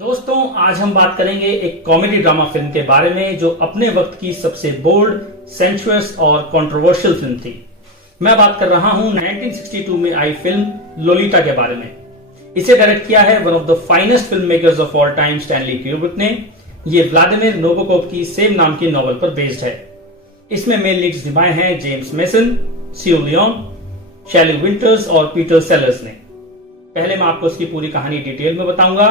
दोस्तों, आज हम बात करेंगे एक कॉमेडी ड्रामा फिल्म के बारे में जो अपने वक्त की सबसे बोल्ड, सेंचुअस और कंट्रोवर्शियल फिल्म थी। मैं बात कर रहा हूं 1962 में आई फिल्म लोलिटा के बारे में। इसे डायरेक्ट किया है one of the finest film makers of all time, Stanley Kubrick ने। ये व्लादिमीर नाबोकोव की सेम नाम की नॉवल पर बेस्ड है। इसमें मेन लीड्स निभाए हैं जेम्स मेसन, सियो लियोन, शैली विंटर्स और पीटर सेलर्स ने। पहले मैं आपको इसकी पूरी कहानी डिटेल में बताऊंगा,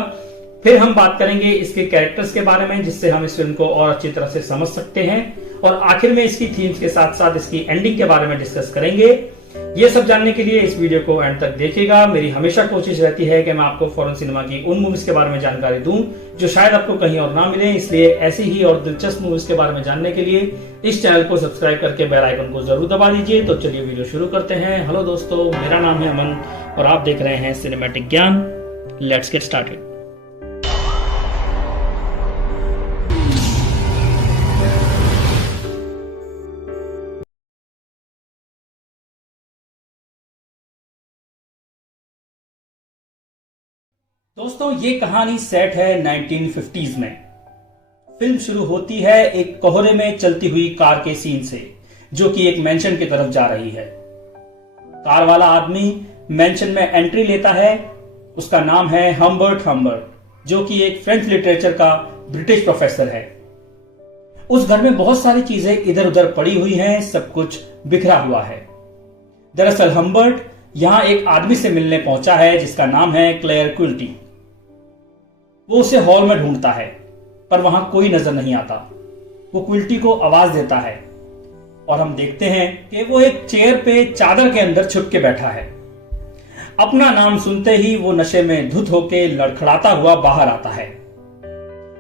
फिर हम बात करेंगे इसके कैरेक्टर्स के बारे में जिससे हम इस फिल्म को और अच्छी तरह से समझ सकते हैं, और आखिर में इसकी थीम्स के साथ साथ इसकी एंडिंग के बारे में डिस्कस करेंगे। ये सब जानने के लिए इस वीडियो को एंड तक देखिएगा। मेरी हमेशा कोशिश रहती है कि मैं आपको फॉरेन सिनेमा की उन मूवीज के बारे में जानकारी दूं जो शायद आपको कहीं और ना मिले, इसलिए ऐसी ही और दिलचस्प मूवीज के बारे में जानने के लिए इस चैनल को सब्सक्राइब करके बेल आइकन को जरूर दबा दीजिए। तो चलिए वीडियो शुरू करते हैं। हेलो दोस्तों, मेरा नाम है अमन और आप देख रहे हैं सिनेमैटिक ज्ञान। Let's get started. दोस्तों, ये कहानी सेट है 1950s में। फिल्म शुरू होती है एक कोहरे में चलती हुई कार के सीन से, जो कि एक मेंशन की तरफ जा रही है। कार वाला आदमी मेंशन में एंट्री लेता है। उसका नाम है हम्बर्ट हम्बर, जो कि एक फ्रेंच लिटरेचर का ब्रिटिश प्रोफेसर है। उस घर में बहुत सारी चीजें इधर उधर पड़ी हुई हैं, सब कुछ बिखरा हुआ है। दरअसल हम्बर्ट यहां एक आदमी से मिलने पहुंचा है जिसका नाम है क्लेयर क्विल्टी। वो उसे हॉल में ढूंढता है पर वहां कोई नजर नहीं आता। वो क्विल्टी को आवाज देता है और हम देखते हैं कि वो एक चेयर पे चादर के अंदर छुप के बैठा है। अपना नाम सुनते ही वो नशे में धुत होके लड़खड़ाता हुआ बाहर आता है।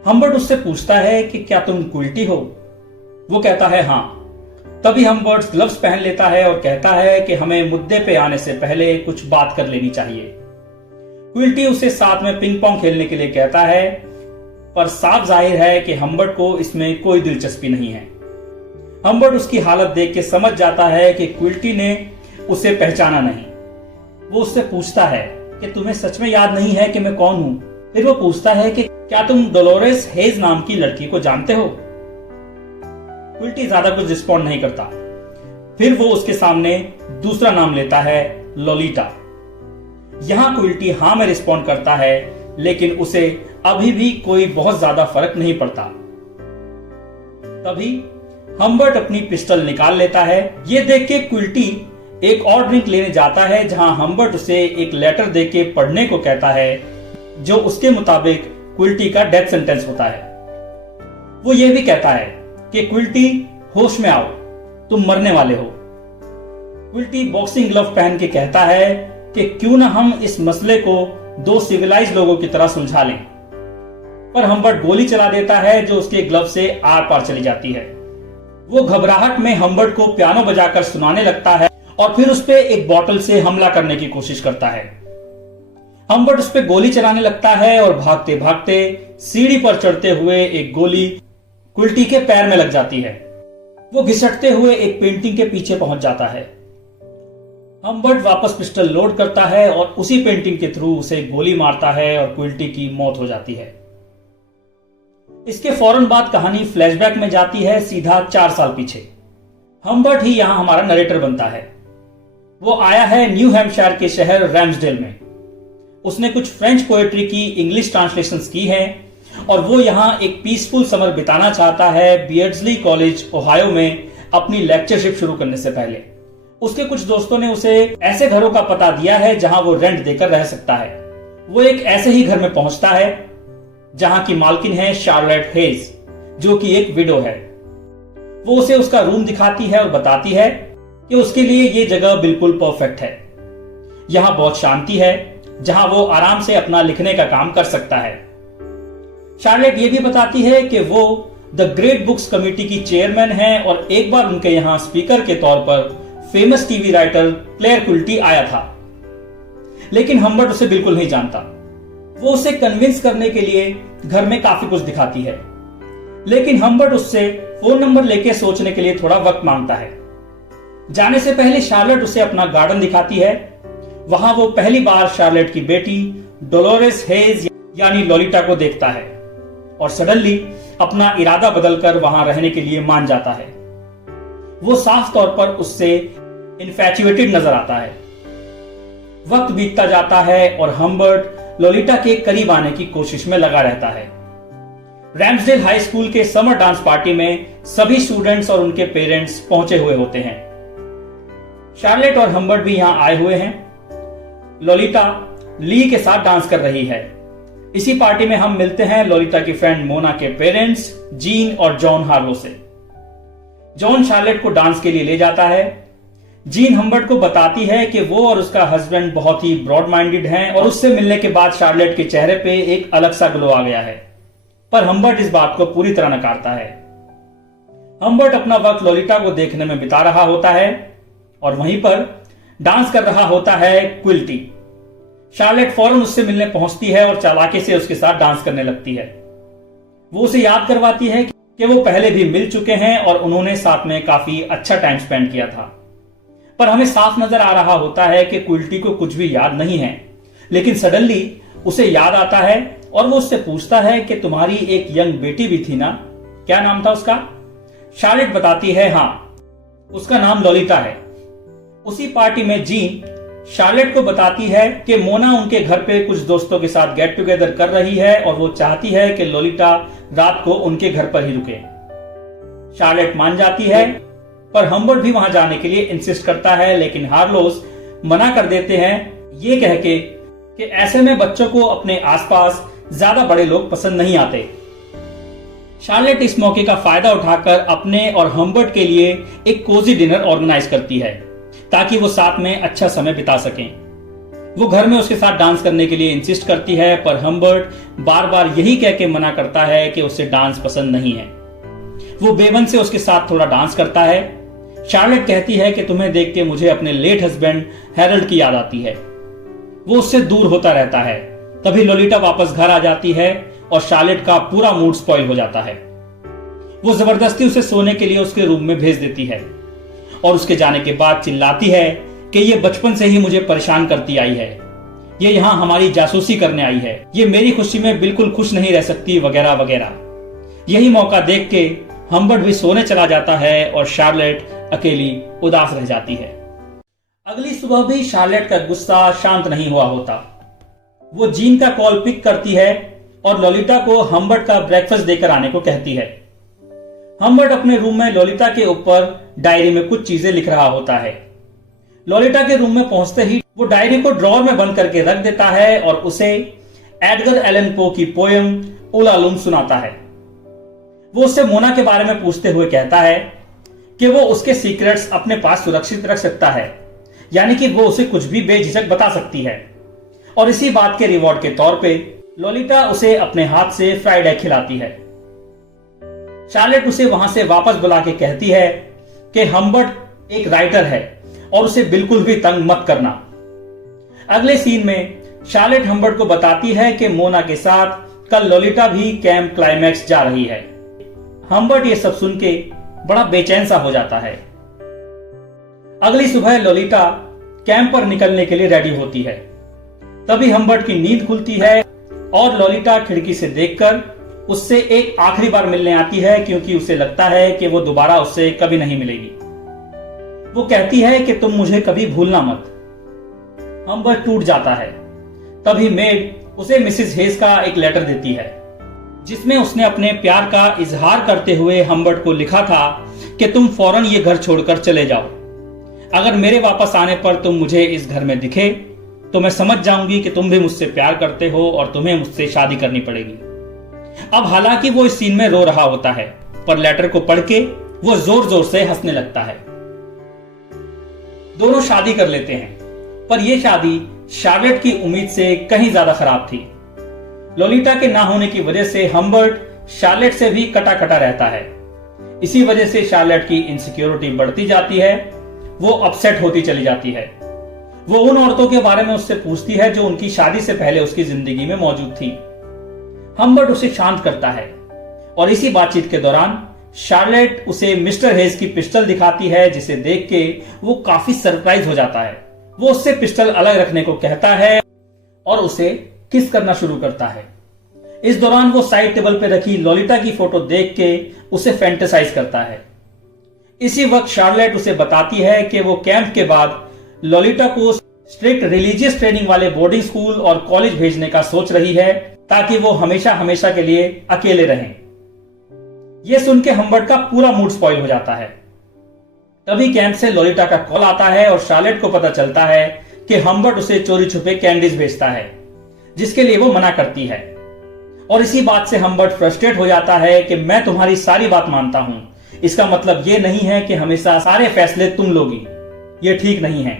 हम्बर्ट उससे पूछता है कि क्या तुम क्विल्टी हो? वो कहता है हाँ। तभी हम्बर्ट ग्लव्स पहन लेता है और कहता है कि हमें मुद्दे पे आने से पहले कुछ बात कर लेनी चाहिए। क्विल्टी उसे साथ में पिंग पोंग खेलने के लिए कहता है, पर साफ जाहिर है कि हम्बर्ट को इसमें कोई दिलचस्पी नहीं है। हम्बर्ट उसकी हालत देख के समझ जाता है कि क्विल्टी ने उसे पहचाना नहीं। वो उससे पूछता है कि तुम्हें सच में याद नहीं है कि मैं कौन हूं? फिर वो पूछता है कि क्या तुम डोलोरेस हेज नाम की लड़की को जानते हो? क्विल्टी ज्यादा कुछ रिस्पॉन्ड नहीं करता। फिर वो उसके सामने दूसरा नाम लेता है, लोलिटा। यहां क्विल्टी हां में रिस्पॉन्ड करता है, लेकिन उसे अभी भी कोई बहुत ज्यादा फर्क नहीं पड़ता। तभी हम्बर्ट अपनी पिस्टल निकाल लेता है। ये देख के क्विल्टी एक और ड्रिंक लेने जाता है, जहां हम्बर्ट उसे एक लेटर दे के पढ़ने को कहता है, जो उसके मुताबिक क्विल्टी का डेथ सेंटेंस होता है। वो ये भी कहता है कि क्विल्टी होश में आओ, तुम मरने वाले हो। क्विल्टी बॉक्सिंग ग्लव पहन के कहता है कि क्यों ना हम इस मसले को दो सिविलाइज लोगों की तरह सुलझा लें, पर हम्बर्ट गोली चला देता है जो उसके ग्लव से आर पार चली जाती है। वो घबराहट में हम्बर्ट को पियानो बजाकर सुनाने लगता है और फिर उस पर एक बोतल से हमला करने की कोशिश करता है। हम्बर्ट उस पर गोली चलाने लगता है और भागते भागते सीढ़ी पर चढ़ते हुए एक गोली क्विल्टी के पैर में लग जाती है। वो घिसटते हुए एक पेंटिंग के पीछे पहुंच जाता है। हम्बर्ट वापस पिस्टल लोड करता है और उसी पेंटिंग के थ्रू उसे गोली मारता है और क्विल्टी की मौत हो जाती है। इसके फौरन बाद कहानी फ्लैशबैक में जाती है सीधा 4 साल पीछे। हम्बर्ट ही यहां हमारा नरेटर बनता है। वो आया है न्यू हैम्पशायर के शहर रैम्सडेल में। उसने कुछ फ्रेंच पोएट्री की इंग्लिश ट्रांसलेशंस की हैं और वो यहां एक पीसफुल समर बिताना चाहता है बियर्डसली कॉलेज ओहायो में अपनी लेक्चरशिप शुरू करने से पहले। उसके कुछ दोस्तों ने उसे ऐसे घरों का पता दिया है जहां वो रेंट देकर रह सकता है। वो एक ऐसे ही घर में पहुंचता है जहां की मालकिन है शार्लेट हेज, जो कि एक विडो है। वो उसे उसका रूम दिखाती है और बताती है कि उसके लिए ये जगह बिल्कुल परफेक्ट है। यहां बहुत शांति है जहां वो आराम से अपना लिखने का काम कर सकता है। शार्लेट ये भी बताती है कि वो द ग्रेट बुक्स कमेटी की चेयरमैन है और एक बार उनके यहां स्पीकर के तौर पर फेमस टीवी राइटर क्लेयर क्विल्टी आया था, लेकिन हम्बर्ट उसे बिल्कुल नहीं जानता। वो उसे कन्विंस करने के लिए घर में काफी कुछ दिखाती है, लेकिन हम्बर्ट उससे फोन नंबर लेके सोचने के लिए थोड़ा वक्त मांगता है। जाने से पहले शार्लेट उसे अपना गार्डन दिखाती है। वहां वो पहली बार शार्लेट की बेटी डोलोरेस हेज यानी लोलिटा को देखता है और सडनली अपना इरादा बदलकर वहां रहने के लिए मान जाता है। वो साफ तौर पर उससे इन्फैचुएटेड नजर आता है। वक्त बीतता जाता है और हम्बर्ट लोलिटा के करीब आने की कोशिश में लगा रहता है। रैम्सडेल हाई स्कूल के समर डांस पार्टी में सभी स्टूडेंट्स और उनके पेरेंट्स पहुंचे हुए होते हैं। शार्लेट और हम्बर्ट भी यहां आए हुए हैं। लोलिटा ली के साथ डांस कर रही है। इसी पार्टी में हम मिलते हैं लोलिटा की फ्रेंड मोना के पेरेंट्स जीन और जॉन हार्लो से। जॉन शार्लेट को डांस के लिए ले जाता है। जीन हम्बर्ट को बताती है कि वो और उसका हस्बैंड बहुत ही ब्रॉड माइंडेड हैं और उससे मिलने के बाद शार्लेट के चेहरे पे एक अलग सा ग्लो आ गया है। पर हम्बर्ट इस बात को पूरी तरह नकारता है। हम्बर्ट अपना वक्त लोलिटा को देखने में बिता रहा होता है और वहीं पर डांस कर रहा होता है क्विल्टी। शार्लेट फौरन उससे मिलने पहुंचती है और चालाकी से उसके साथ डांस करने लगती है। वो उसे याद करवाती है कि वो पहले भी मिल चुके हैं और उन्होंने साथ में काफी अच्छा टाइम स्पेंड किया था। पर हमें साफ नजर आ रहा होता है कि क्विल्टी को कुछ भी याद नहीं है, लेकिन सडनली उसे याद आता है और वो उससे पूछता है कि तुम्हारी एक यंग बेटी भी थी ना, क्या नाम था उसका? शार्लेट बताती है हाँ, उसका नाम लोलिटा है। उसी पार्टी में जीन शार्लेट को बताती है कि मोना उनके घर पे कुछ दोस्तों के साथ गेट टुगेदर कर रही है और वो चाहती है कि लोलिटा रात को उनके घर पर ही रुके। शार्लेट मान जाती है, पर हम्बर्ट भी वहां जाने के लिए इंसिस्ट करता है, लेकिन हार्लोस मना कर देते हैं ये कह के कि ऐसे में बच्चों को अपने आसपास ज्यादा बड़े लोग पसंद नहीं आते। शार्लेट इस मौके का फायदा उठाकर अपने और हम्बर्ट के लिए एक कोजी डिनर ऑर्गेनाइज करती है ताकि वो साथ में अच्छा समय बिता सकें। वो घर में उसके साथ डांस करने के लिए इंसिस्ट करती है, पर हम्बर्ट बार बार यही कह के मना करता है कि उसे डांस पसंद नहीं है। वो बेमन से उसके साथ थोड़ा डांस करता है। शार्लेट कहती है कि तुम्हें देख के मुझे अपने लेट हस्बैंड हैरोल्ड की याद आती है। वो उससे दूर होता रहता है। तभी लोलिटा वापस घर आ जाती है और शार्लेट का पूरा मूड स्पॉइल हो जाता है। वो जबरदस्ती उसे सोने के लिए उसके रूम में भेज देती है और उसके जाने के बाद चिल्लाती है कि ये बचपन से ही मुझे परेशान करती आई है, ये यहाँ हमारी जासूसी करने आई है, ये मेरी खुशी में बिल्कुल खुश नहीं रह सकती, वगैरह वगैरह। यही मौका देख के हम्बर्ट भी सोने चला जाता है और शार्लेट अकेली उदास रह जाती है। अगली सुबह भी शार्लेट का गुस्सा शांत नहीं हुआ होता। वो जीन का कॉल पिक करती है और लोलिटा को हम्बर्ट का ब्रेकफास्ट देकर आने को कहती है। हम्बर्ट अपने रूम में लोलिटा के ऊपर डायरी में कुछ चीजें लिख रहा होता है। लोलिटा के रूम में पहुंचते ही वो डायरी को ड्रॉअर में बंद करके रख देता है और उसे एडगर एलन पो की पोयम उलालुम सुनाता है। वो उससे मोना के बारे में पूछते हुए कहता है कि वो उसके सीक्रेट्स अपने पास सुरक्षित रख सकता है, यानी कि वो उसे कुछ भी बेझिझक बता सकती है। और इसी बात के रिवॉर्ड के तौर पे लोलिटा उसे अपने हाथ से फ्राइड एग खिलाती है। शार्लेट उसे वहां से वापस बुला के कहती है कि हम्बर्ट एक राइटर है और उसे बिल्कुल भी तंग मत करना। अगले सीन में शार्लेट हम्बर्ट को बताती है कि मोना के साथ कल लोलिटा भी कैंप क्लाइमैक्स जा रही है। हम्बर्ट ये सब सुन के बड़ा बेचैन सा हो जाता है। अगली सुबह लोलिटा कैंप पर निकलने के लिए रेडी होती है। तभी हम्बर्ट की नींद खुलती है और लोलिटा खिड़की से देखकर उससे एक आखिरी बार मिलने आती है, क्योंकि उसे लगता है कि वो दोबारा उससे कभी नहीं मिलेगी। वो कहती है कि तुम मुझे कभी भूलना मत। हम्बर्ट टूट जाता है। तभी मेड उसे मिसेस हेज का एक लेटर देती है जिसमें उसने अपने प्यार का इजहार करते हुए हम्बर्ट को लिखा था कि तुम फौरन ये घर छोड़कर चले जाओ। अगर मेरे वापस आने पर तुम मुझे इस घर में दिखे तो मैं समझ जाऊंगी कि तुम भी मुझसे प्यार करते हो और तुम्हें मुझसे शादी करनी पड़ेगी। अब हालांकि वो इस सीन में रो रहा होता है, पर लेटर को पढ़ के वो जोर जोर से हंसने लगता है। दोनों शादी कर लेते हैं, पर यह शादी शार्लेट की उम्मीद से कहीं ज्यादा खराब थी। लोलिटा के ना होने की वजह से हम्बर्ट शार्लेट से भी कटा कटा रहता है। इसी वजह से शार्लेट की इनसिक्योरिटी बढ़ती जाती है। वो अपसेट होती चली जाती है। वो उन औरतों के बारे में उससे पूछती है जो उनकी शादी से पहले उसकी जिंदगी में मौजूद थी। हम्बर्ट उसे शांत करता है और इसी बातचीत के दौरान शार्लेट उसे मिस्टर हेज की पिस्टल दिखाती है, जिसे देख के वो काफी सरप्राइज हो जाता है। वो उससे पिस्टल अलग रखने को कहता है और उसे किस करना शुरू करता है। इस दौरान वो साइड टेबल पे रखी लॉलिटा की फोटो देख के उसे फैंटेसाइज करता है। इसी वक्त शार्लेट उसे बताती है कि वो कैंप के बाद लॉलिटा को स्ट्रिक्ट रिलीजियस ट्रेनिंग वाले बोर्डिंग स्कूल और कॉलेज भेजने का सोच रही है ताकि वो हमेशा हमेशा के लिए अकेले रहें। यह सुन के हम्बर्ट का पूरा मूड स्पॉइल हो जाता है। तभी कैंप से लॉलिटा का कॉल आता है और शार्लेट को पता चलता है कि हम्बर्ट उसे चोरी छुपे कैंडीज भेजता है, जिसके लिए वो मना करती है। और इसी बात से हम्बर्ट फ्रस्ट्रेट हो जाता है कि मैं तुम्हारी सारी बात मानता हूं, इसका मतलब ये नहीं है कि हमेशा सारे फैसले तुम लोगी, ये ठीक नहीं है।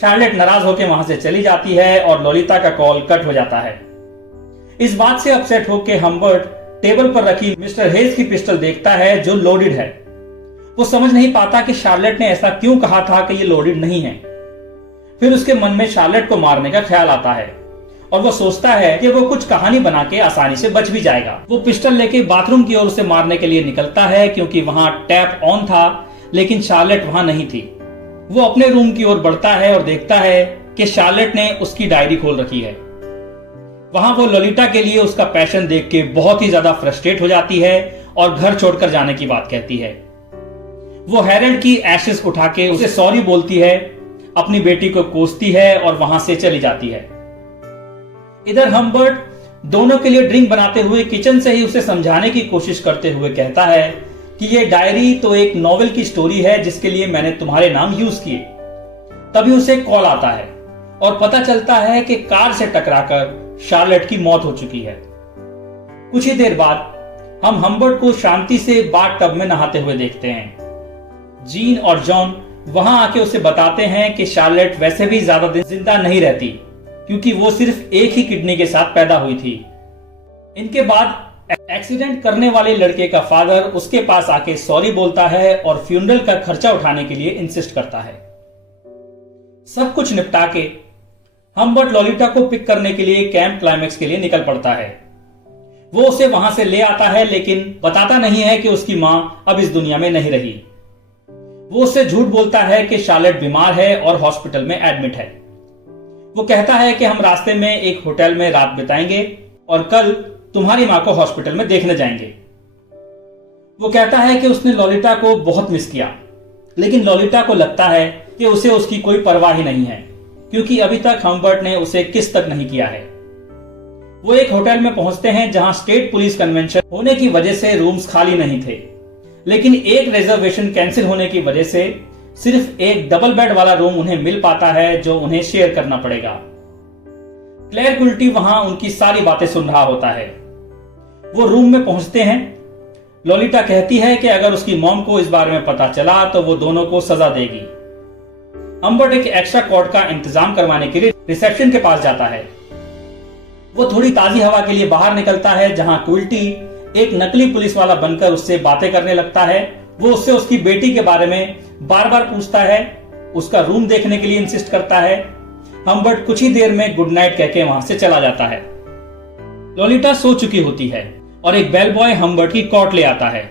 शार्लेट नाराज होकर वहां से चली जाती है और लॉलिटा का कॉल कट हो जाता है। इस बात से अपसेट होकर हम्बर्ट टेबल पर रखी मिस्टर हेज की पिस्टल देखता है जो लोडेड है। वो समझ नहीं पाता कि शार्लेट ने ऐसा क्यों कहा था कि ये लोडेड नहीं है। फिर उसके मन में शार्लेट को मारने का ख्याल आता है और वो सोचता है कि वो कुछ कहानी बना के आसानी से बच भी जाएगा। वो पिस्टल लेके बाथरूम की ओर उसे मारने के लिए निकलता है क्योंकि वहां टैप ऑन था, लेकिन शार्लेट वहां नहीं थी। वो अपने रूम की ओर बढ़ता है और देखता है कि शार्लेट ने उसकी डायरी खोल रखी है। वहां वो लॉलिटा के लिए उसका पैशन देख के बहुत ही ज्यादा फ्रस्ट्रेट हो जाती है और घर छोड़कर जाने की बात कहती है। वो हैरल्ड की एशेस उठा के उसे सॉरी बोलती है, अपनी बेटी को कोसती है और वहां से चली जाती है। इधर हम्बर्ट दोनों के लिए ड्रिंक बनाते हुए किचन से ही उसे समझाने की कोशिश करते हुए कहता है कि ये डायरी तो एक नॉवेल की स्टोरी है जिसके लिए मैंने तुम्हारे नाम यूज किए। तभी उसे कॉल आता है और पता चलता है कि कार से टकराकर शार्लेट की मौत हो चुकी है। कुछ ही देर बाद हम हम्बर्ट को शांति से बाथ टब में नहाते हुए देखते हैं। जीन और जॉन वहां आके उसे बताते हैं कि शार्लेट वैसे भी ज्यादा दिन जिंदा नहीं रहती क्योंकि वो सिर्फ एक ही किडनी के साथ पैदा हुई थी। इनके बाद एक्सीडेंट करने वाले लड़के का फादर उसके पास आके सॉरी बोलता है और फ्यूनरल का खर्चा उठाने के लिए इंसिस्ट करता है। सब कुछ निपटा के हम्बर्ट लॉलिटा को पिक करने के लिए कैंप क्लाइमेक्स के लिए निकल पड़ता है। वो उसे वहां से ले आता है लेकिन बताता नहीं है कि उसकी मां अब इस दुनिया में नहीं रही। वो उससे झूठ बोलता है कि शार्लेट बीमार है और हॉस्पिटल में एडमिट है। वो कहता है कि हम रास्ते में एक होटल में रात बिताएंगे और कल तुम्हारी मां को हॉस्पिटल में देखने जाएंगे। वो कहता है कि उसने लॉलिटा को बहुत मिस किया, लेकिन लॉलिटा को लगता है कि उसे उसकी कोई परवाह ही नहीं है क्योंकि अभी तक हम्बर्ट ने उसे किस तक नहीं किया है। वो एक होटल में पहुंचते हैं जहां स्टेट पुलिस कन्वेंशन होने की वजह से रूम्स खाली नहीं थे, लेकिन एक रिजर्वेशन कैंसिल होने की वजह से सिर्फ एक डबल बेड वाला रूम उन्हें मिल पाता है जो उन्हें शेयर करना पड़ेगा। क्लेयर कुल्टी वहां उनकी सारी बातें सुन रहा होता है। वो रूम में पहुंचते हैं। लॉलिटा कहती है कि अगर उसकी मॉम को इस बारे में पता चला तो वो दोनों को सजा देगी। हम्बर्ट एक एक्स्ट्रा कॉट का इंतजाम करवाने के लिए रिसेप्शन के पास जाता है। वो थोड़ी ताजी हवा के लिए बाहर निकलता है जहां क्विल्टी एक नकली पुलिस वाला बनकर उससे बातें करने लगता है। वो उससे उसकी बेटी के बारे में बार बार पूछता है, उसका रूम देखने के लिए इंसिस्ट करता है। हम्बर्ट कुछ ही देर में गुड नाइट कहके वहां से चला जाता है। लॉलिटा सो चुकी होती है और एक बेल बॉय हम्बर्ट की कॉट ले आता है,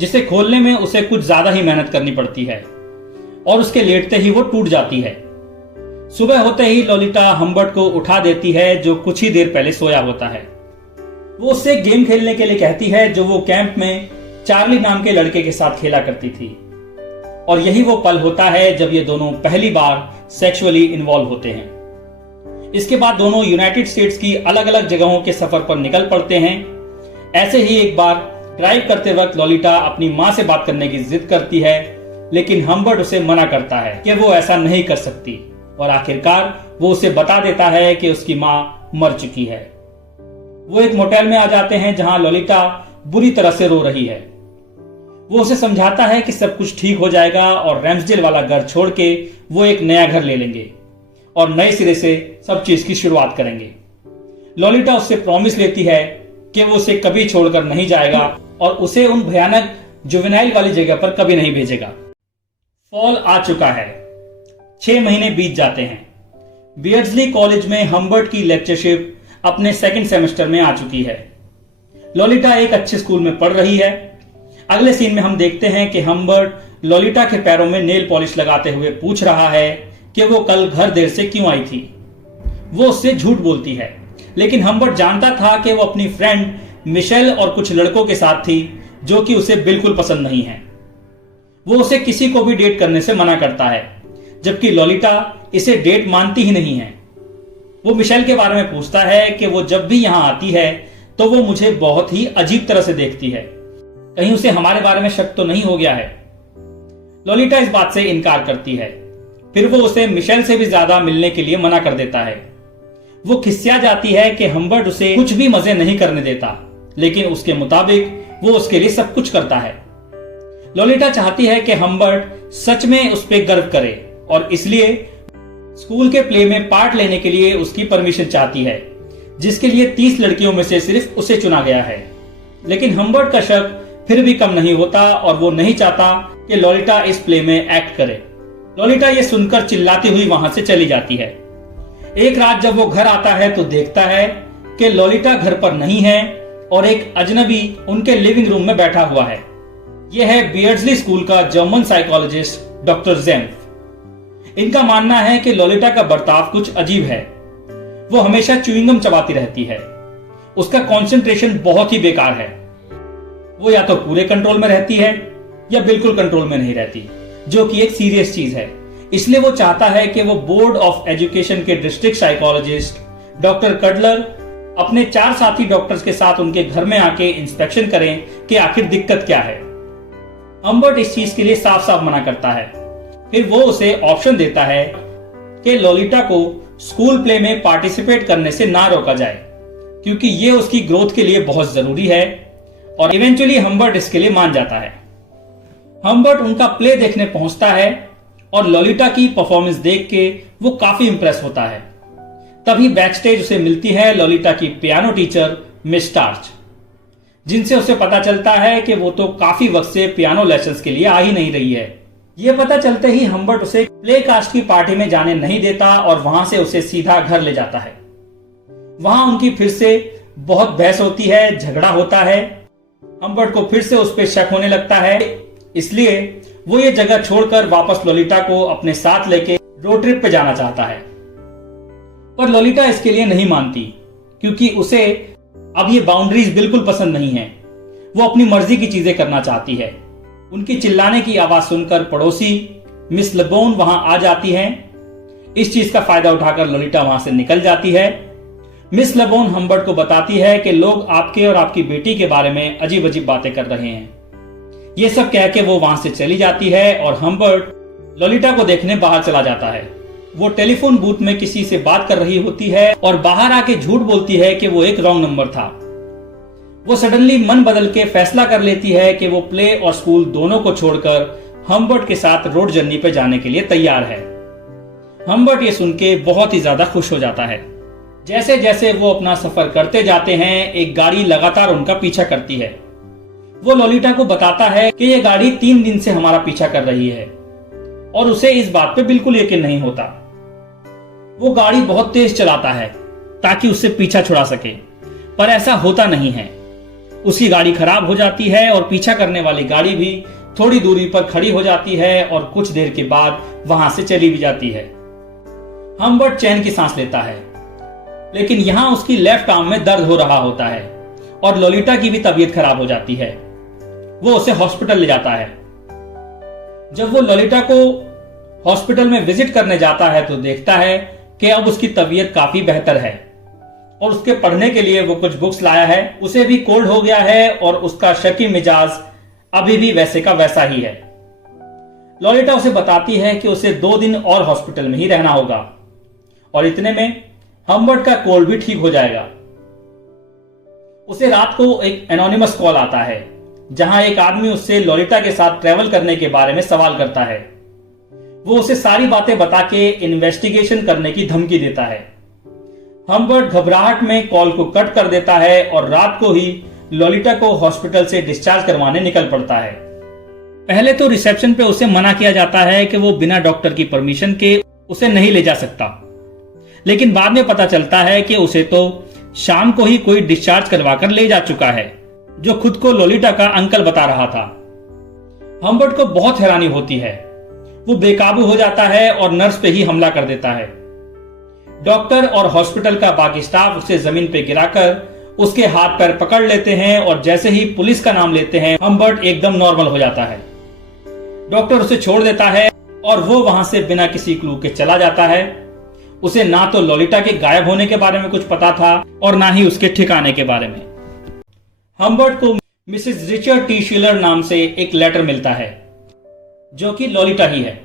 जिसे खोलने में उसे कुछ ज्यादा ही मेहनत करनी पड़ती है और उसके लेटते ही वो टूट जाती है। सुबह होते ही लॉलिटा हम्बर्ट को उठा देती है जो कुछ ही देर पहले सोया होता है। वो उससे गेम खेलने के लिए कहती है जो वो कैंप में चार्ली नाम के लड़के के साथ खेला करती थी, और यही वो पल होता है जब ये दोनों पहली बार सेक्सुअली इन्वॉल्व होते हैं। इसके बाद दोनों यूनाइटेड स्टेट्स की अलग अलग जगहों के सफर पर निकल पड़ते हैं। ऐसे ही एक बार ड्राइव करते वक्त लॉलिटा अपनी मां से बात करने की जिद करती है, लेकिन हम्बर्ट उसे मना करता है कि वो ऐसा नहीं कर सकती और आखिरकार वो उसे बता देता है कि उसकी मां मर चुकी है। वो एक मोटेल में आ जाते हैं जहां लॉलिटा बुरी तरह से रो रही है। वो उसे समझाता है कि सब कुछ ठीक हो जाएगा और रैम्सडेल वाला घर छोड़ के वो एक नया घर ले लेंगे और नए सिरे से सब चीज की शुरुआत करेंगे। लॉलिटा उससे प्रॉमिस लेती है कि वो उसे कभी छोड़कर नहीं जाएगा और उसे उन भयानक जुवेनाइल वाली जगह पर कभी नहीं भेजेगा। फॉल आ चुका है। 6 महीने बीत जाते हैं। बियर्डस्ली कॉलेज में हम्बर्ट की लेक्चरशिप अपने सेकंड सेमेस्टर में आ चुकी है। लॉलिटा एक अच्छे स्कूल में पढ़ रही है। अगले सीन में हम देखते हैं कि हम्बर्ट लॉलिटा के पैरों में नेल पॉलिश लगाते हुए पूछ रहा है कि वो कल घर देर से क्यों आई थी। वो उससे झूठ बोलती है, लेकिन हम्बर्ट जानता था कि वो अपनी फ्रेंड मिशेल और कुछ लड़कों के साथ थी जो कि उसे बिल्कुल पसंद नहीं है। वो उसे किसी को भी डेट करने से मना करता है, जबकि लोलिटा इसे डेट मानती ही नहीं है। वो मिशेल के बारे में पूछता है कि वो जब भी यहां आती है तो वो मुझे बहुत ही अजीब तरह से देखती है, कहीं उसे हमारे बारे में शक तो नहीं हो गया है। लोलिटा इस बात से इनकार करती है। फिर वो उसे मिशेल से भी ज्यादा मिलने के लिए मना कर देता है। वो खिसिया जाती है कि हम्बर्ट उसे कुछ भी मजे नहीं करने देता, लेकिन उसके मुताबिक वो उसके लिए सब कुछ करता है। लोलिटा चाहती है कि हम्बर्ट सच में उस पर गर्व करे और इसलिए स्कूल के प्ले में पार्ट लेने के लिए उसकी परमिशन चाहती है, जिसके लिए 30 लड़कियों में से सिर्फ उसे चुना गया है। लेकिन हम्बर्ट का शक फिर भी कम नहीं होता और वो नहीं चाहता कि लोलिटा इस प्ले में एक्ट करे। लोलिटा ये सुनकर चिल्लाती हुई वहां से चली जाती है। एक रात जब वो घर आता है तो देखता है कि लोलिटा घर पर नहीं है और एक अजनबी उनके लिविंग रूम में बैठा हुआ है। यह है बियर्डसली स्कूल का जर्मन साइकोलॉजिस्ट डॉक्टर ज़ेम्फ। इनका मानना है कि लोलिटा का बर्ताव कुछ अजीब है। वो हमेशा च्युइंगम चबाती रहती है। उसका कंसंट्रेशन बहुत ही बेकार है। वो या तो पूरे कंट्रोल में रहती है या बिल्कुल कंट्रोल में नहीं रहती, जो कि एक सीरियस चीज है। इसलिए वो चाहता है कि वो बोर्ड ऑफ एजुकेशन के डिस्ट्रिक्ट साइकोलॉजिस्ट डॉक्टर कडलर अपने 4 साथी डॉक्टर्स के साथ उनके घर में आके इंस्पेक्शन करें कि आखिर दिक्कत क्या है। हम्बर्ट इस चीज के लिए साफ साफ मना करता है। फिर वो उसे ऑप्शन देता है कि लोलिटा को स्कूल प्ले में पार्टिसिपेट करने से ना रोका जाए, क्योंकि ये उसकी ग्रोथ के लिए बहुत जरूरी है। और इवेंचुअली हम्बर्ट इसके लिए मान जाता है। हम्बर्ट उनका प्ले देखने पहुंचता है और लोलिटा की परफॉर्मेंस देख के वो काफी इंप्रेस होता है। तभी बैकस्टेज उसे मिलती है लोलिटा की पियानो टीचर मिस स्टार्च, जिनसे उसे पता चलता है कि वो तो काफी वक्त से पियानो लेसन्स के लिए आ ही नहीं रही है। ये पता चलते ही हम्बर्ट उसे प्ले कास्ट की पार्टी में जाने नहीं देता और वहां से उसे सीधा घर ले जाता है। वहां उनकी फिर से बहुत बहस होती है, झगड़ा होता है। हम्बर्ट को फिर से उस पर शक होने लगता है, इसलिए वो ये जगह छोड़कर वापस लोलिटा को अपने साथ लेके रोड ट्रिप पे जाना चाहता है। पर लोलिटा इसके लिए नहीं मानती, क्योंकि उसे अब ये बाउंड्रीज बिल्कुल पसंद नहीं है। वो अपनी मर्जी की चीजें करना चाहती है। उनकी चिल्लाने की आवाज सुनकर पड़ोसी मिस लेबोन वहां आ जाती हैं। इस चीज का फायदा उठाकर लोलिटा वहां से निकल जाती है। मिस लेबोन हम्बर्ट को बताती है कि लोग आपके और आपकी बेटी के बारे में अजीब अजीब बातें कर रहे हैं। ये सब कह के वो वहां से चली जाती है और हम्बर्ट लोलिटा को देखने बाहर चला जाता है। वो टेलीफोन बूथ में किसी से बात कर रही होती है और बाहर आके झूठ बोलती है कि वो एक रॉन्ग नंबर था। वो सडनली मन बदल के फैसला कर लेती है कि वो प्ले और स्कूल दोनों को छोड़कर हम्बर्ट के साथ रोड जर्नी पे जाने के लिए तैयार है। हम्बर्ट ये सुन के बहुत ही ज्यादा खुश हो जाता है। जैसे जैसे वो अपना सफर करते जाते हैं, एक गाड़ी लगातार उनका पीछा करती है। वो लोलिटा को बताता है कि ये गाड़ी 3 दिन से हमारा पीछा कर रही है और उसे इस बात पे बिल्कुल यकीन नहीं होता। वो गाड़ी बहुत तेज चलाता है ताकि उससे पीछा छुड़ा सके, पर ऐसा होता नहीं है। उसकी गाड़ी खराब हो जाती है और पीछा करने वाली गाड़ी भी थोड़ी दूरी पर खड़ी हो जाती है और कुछ देर के बाद वहां से चली भी जाती है। हम्बर्ट चैन की सांस लेता है, लेकिन यहां उसकी लेफ्ट आर्म में दर्द हो रहा होता है और लोलिटा की भी तबीयत खराब हो जाती है। वो उसे हॉस्पिटल ले जाता है। जब वो लोलिटा को हॉस्पिटल में विजिट करने जाता है तो देखता है कि अब उसकी तबीयत काफी बेहतर है और उसके पढ़ने के लिए वो कुछ बुक्स लाया है। उसे भी कोल्ड हो गया है और उसका शकी मिजाज अभी भी वैसे का वैसा ही है। लोलिटा उसे बताती है कि उसे 2 दिन और हॉस्पिटल में ही रहना होगा और इतने में हम्बर्ट का कोल्ड भी ठीक हो जाएगा। उसे रात को एक एनोनिमस कॉल आता है, जहां एक आदमी उससे लोलिटा के साथ ट्रेवल करने के बारे में सवाल करता है। वो उसे सारी बातें बता के इन्वेस्टिगेशन करने की धमकी देता है। हम्बर्ट घबराहट में कॉल को कट कर देता है और रात को ही लोलिटा को हॉस्पिटल से डिस्चार्ज करवाने निकल पड़ता है। पहले तो रिसेप्शन पे उसे मना किया जाता है कि वो बिना डॉक्टर की परमिशन के उसे नहीं ले जा सकता, लेकिन बाद में पता चलता है कि उसे तो शाम को ही कोई डिस्चार्ज करवाकर ले जा चुका है, जो खुद को लोलिटा का अंकल बता रहा था। हम्बर्ट को बहुत हैरानी होती है। वो बेकाबू हो जाता है और नर्स पे ही हमला कर देता है। डॉक्टर और हॉस्पिटल का बाकी स्टाफ उसे जमीन पे गिराकर उसके हाथ पैर पकड़ लेते हैं और जैसे ही पुलिस का नाम लेते हैं हम्बर्ट एकदम नॉर्मल हो जाता है। डॉक्टर उसे छोड़ देता है और वो वहां से बिना किसी क्लू के चला जाता है। उसे ना तो लॉलिटा के गायब होने के बारे में कुछ पता था और ना ही उसके ठिकाने के बारे में। हम्बर्ट को मिसेस रिचर्ड टी शीलर नाम से एक लेटर मिलता है जो कि लॉलिटा ही है।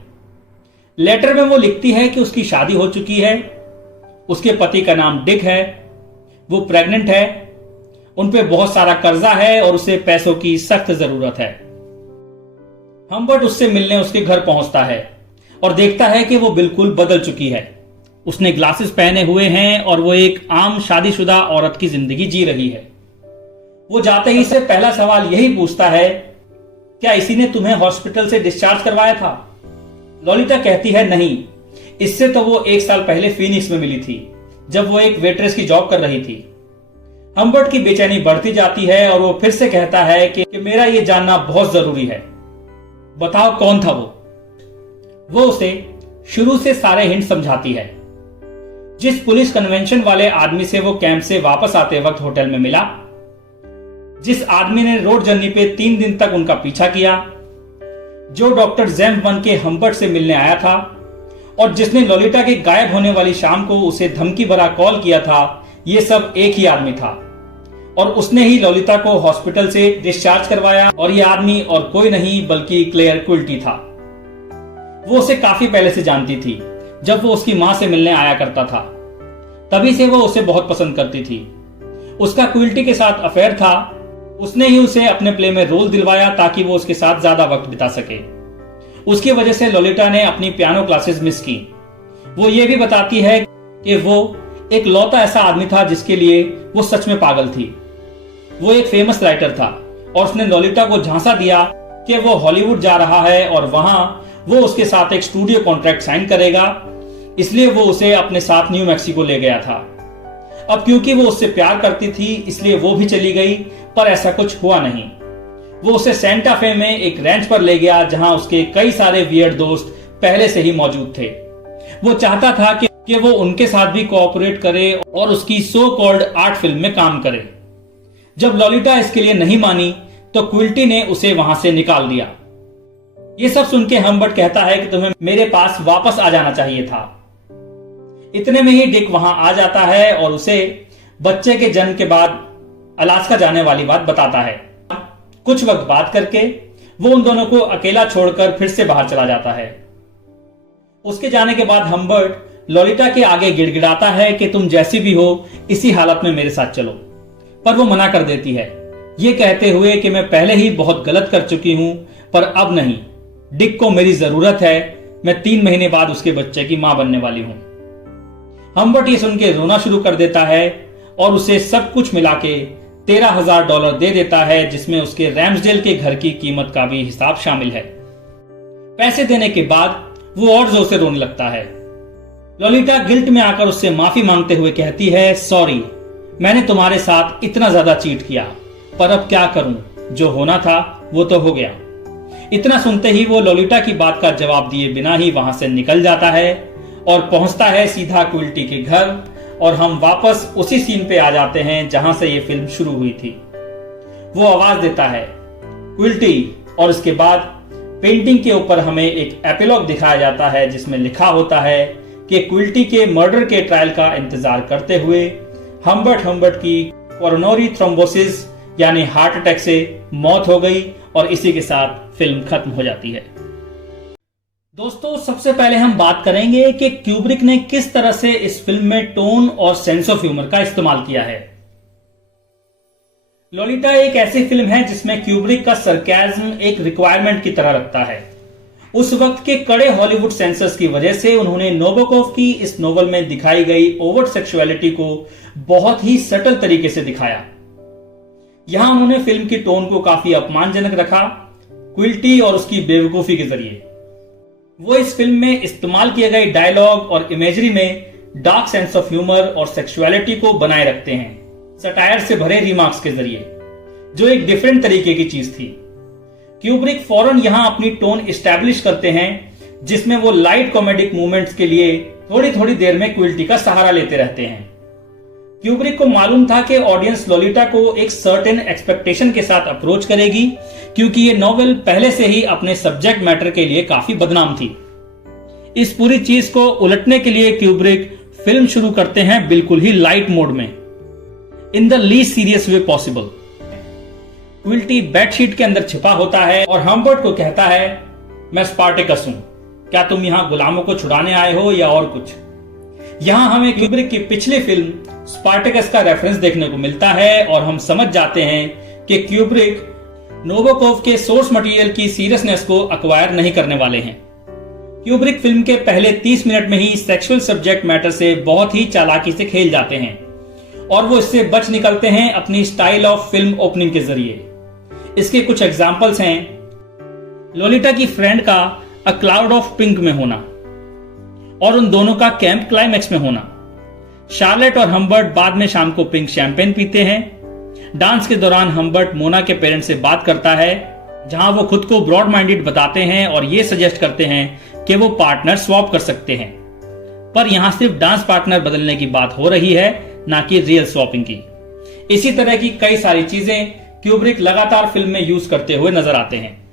लेटर में वो लिखती है कि उसकी शादी हो चुकी है, उसके पति का नाम डिक है, वो प्रेग्नेंट है, उन पे बहुत सारा कर्जा है और उसे पैसों की सख्त जरूरत है। हम्बर्ट उससे मिलने उसके घर पहुंचता है और देखता है कि वो बिल्कुल बदल चुकी है। उसने ग्लासेस पहने हुए हैं और वो एक आम शादीशुदा औरत की जिंदगी जी रही है। वो जाते ही से पहला सवाल यही पूछता है, क्या इसी ने तुम्हें हॉस्पिटल से डिस्चार्ज करवाया था? लॉलिटा कहती है नहीं, इससे तो वो 1 साल पहले फीनिक्स में मिली थी जब वो एक वेट्रेस की जॉब कर रही थी। हम्बर्ट की बेचैनी बढ़ती जाती है और वो फिर से कहता है कि मेरा ये जानना बहुत जरूरी है। बताओ कौन था वो उसे शुरू से सारे हिंट समझाती है। जिस पुलिस कन्वेंशन वाले आदमी से वो कैंप से वापस आते वक्त होटल में मिला, जिस आदमी ने रोड जर्नी पे 3 दिन तक उनका पीछा किया, जो डॉक्टर जेम्स बन के हम्बर्ट से मिलने आया था और जिसने लॉलिटा के गायब होने वाली शाम को उसे धमकी भरा कॉल किया था, ये सब एक ही आदमी था और उसने ही लॉलिटा को हॉस्पिटल से डिस्चार्ज करवाया। और ये आदमी और कोई नहीं बल्कि क्लेयर क्विल्टी था। वो उसे काफी पहले से जानती थी, जब वो उसकी मां से मिलने आया करता था। तभी से वो उसे बहुत पसंद करती थी। उसका क्विल्टी के साथ अफेयर था। उसने ही उसे अपने प्ले में रोल दिलवाया ताकि वो उसके साथ ज्यादा वक्त बिता सके। उसकी वजह से लॉलिटा ने अपनी पियानो क्लासेस मिस की। वो ये भी बताती है कि वो एक लौता ऐसा आदमी था जिसके लिए वो सच में पागल थी। वो एक फेमस राइटर था और उसने लॉलिटा को झांसा दिया कि वो हॉलीवुड जा रहा है और वहां वो उसके साथ एक स्टूडियो कॉन्ट्रैक्ट साइन करेगा, इसलिए वो उसे अपने साथ न्यू मैक्सिको ले गया था। अब क्योंकि वो उससे प्यार करती थी इसलिए वो भी चली गई, पर ऐसा कुछ हुआ नहीं। वो उसे सेंटा फे में एक रैंच पर ले गया जहां उसके कई सारे वियर्ड दोस्त पहले से ही मौजूद थे। वो चाहता था कि वो उनके साथ भी कोऑपरेट करे और उसकी सो कॉल्ड आर्ट फिल्म में काम करे। जब लॉलिटा इसके लिए नहीं मानी तो क्विल्टी ने उसे वहां से निकाल दिया। ये सब सुन के हम्बर्ट कहता है कि तुम्हें मेरे पास वापस आ जाना चाहिए था। इतने में ही डिक वहां आ जाता है और उसे बच्चे के जन्म के बाद अलास्का जाने वाली बात बताता है। कुछ वक्त बात करके वो उन दोनों को अकेला छोड़कर फिर से बाहर चला जाता है। उसके जाने के बाद हम्बर्ट लॉलिटा के आगे गिड़गिड़ाता है कि तुम जैसी भी हो इसी हालत में मेरे साथ चलो, पर वो मना कर देती है, ये कहते हुए कि मैं पहले ही बहुत गलत कर चुकी हूं, पर अब नहीं। डिक को मेरी जरूरत है, मैं 3 महीने बाद उसके बच्चे की मां बनने वाली हूं। हम्बर्ट ये सुन के रोना शुरू कर देता है और उसे सब कुछ मिला के $13,000 दे देता है, जिसमें उसके रैम्सडेल के घर की कीमत का भी हिसाब शामिल है। पैसे देने के बाद वो और जोर से रोने लगता है। लॉलिटा गिल्ट में आकर उससे माफी मांगते हुए कहती है, सॉरी, मैंने तुम्हारे साथ इतना ज्यादा चीट किया, पर अब क्या करूं, जो होना था वो तो हो गया। इतना सुनते ही वो लॉलिटा की बात का जवाब दिए बिना ही वहां से निकल जाता है और पहुंचता है सीधा क्विल्टी के घर। और हम वापस उसी सीन पे आ जाते हैं जहां से ये फिल्म शुरू हुई थी। वो आवाज देता है, क्विल्टी, और इसके बाद पेंटिंग के ऊपर हमें एक एपिलॉग दिखाया जाता है जिसमें लिखा होता है कि क्विल्टी के मर्डर के ट्रायल का इंतजार करते हुए हम्बर्ट की कोरोनरी थ्रोम्बोसिस यानी हार्ट अटैक से मौत हो गई और इसी के साथ फिल्म खत्म हो जाती है। दोस्तों, सबसे पहले हम बात करेंगे कि क्यूब्रिक ने किस तरह से इस फिल्म में टोन और सेंस ऑफ ह्यूमर का इस्तेमाल किया है। लॉलिटा एक ऐसी फिल्म है जिसमें क्यूब्रिक का सरकाज़्म एक रिक्वायरमेंट की तरह लगता है। उस वक्त के कड़े हॉलीवुड सेंसर्स की वजह से उन्होंने नोबोकोव की इस नोवेल में दिखाई गई ओवर्ट सेक्सुअलिटी को बहुत ही सटल तरीके से दिखाया। यहां उन्होंने फिल्म की टोन को काफी अपमानजनक रखा, क्विल्टी और उसकी बेवकूफी के जरिए। वो इस फिल्म में इस्तेमाल किए गए डायलॉग और इमेजरी में डार्क सेंस ऑफ ह्यूमर और सेक्सुअलिटी को बनाए रखते हैं, सटायर से भरे रिमार्क्स के जरिए, जो एक डिफरेंट तरीके की चीज थी। क्यूब्रिक फौरन यहां अपनी टोन इस्टेब्लिश करते हैं, जिसमें वो लाइट कॉमेडिक मूवमेंट्स के लिए थोड़ी थोड़ी देर में क्विल्टी का सहारा लेते रहते हैं। क्यूब्रिक को मालूम था कि ऑडियंस लोलिटा को एक सर्टेन एक्सपेक्टेशन के साथ अप्रोच करेगी, क्योंकि ये नॉवेल पहले से ही अपने सब्जेक्ट मैटर के लिए काफी बदनाम थी। इस पूरी चीज को उलटने के लिए क्यूब्रिक फिल्म शुरू करते हैं बिल्कुल ही लाइट मोड में, in the least serious way possible. Quilty bedsheet के अंदर छिपा होता है और हम्बर्ट को कहता है, मैं स्पार्टिकस हूं, क्या तुम यहां गुलामों को छुड़ाने आए हो या और कुछ। यहां हमें क्यूब्रिक की पिछली फिल्म स्पार्टिकस का रेफरेंस देखने को मिलता है और हम समझ जाते हैं कि क्यूब्रिक नोबोकोव के सोर्स मटेरियल की सीरियसनेस को अक्वायर नहीं करने वाले हैं। क्यूब्रिक फिल्म के पहले 30 मिनट में ही सेक्सुअल सब्जेक्ट मैटर से बहुत ही चालाकी से खेल जाते हैं और वो इससे बच निकलते हैं अपनी स्टाइल ऑफ फिल्म ओपनिंग के जरिए। इसके कुछ एग्जाम्पल्स हैं, लोलिटा की फ्रेंड का अ क्लाउड ऑफ पिंक में होना और उन दोनों का कैंप क्लाइमैक्स में होना। शार्लेट और हम्बर्ट बाद में शाम को पिंक शैंपेन पीते हैं। डांस के दौरान हम्बर्ट मोना के पेरेंट्स से बात करता है, जहां वो खुद को ब्रॉड माइंडेड बताते हैं और ये सजेस्ट करते हैं कि वो पार्टनर स्वैप कर सकते हैं, पर यहां सिर्फ डांस पार्टनर बदलने की बात हो रही है, ना कि रियल स्वैपिंग की। इसी तरह की कई सारी चीजें क्यूब्रिक लगातार फिल्म में यूज करते हुए नजर आते हैं।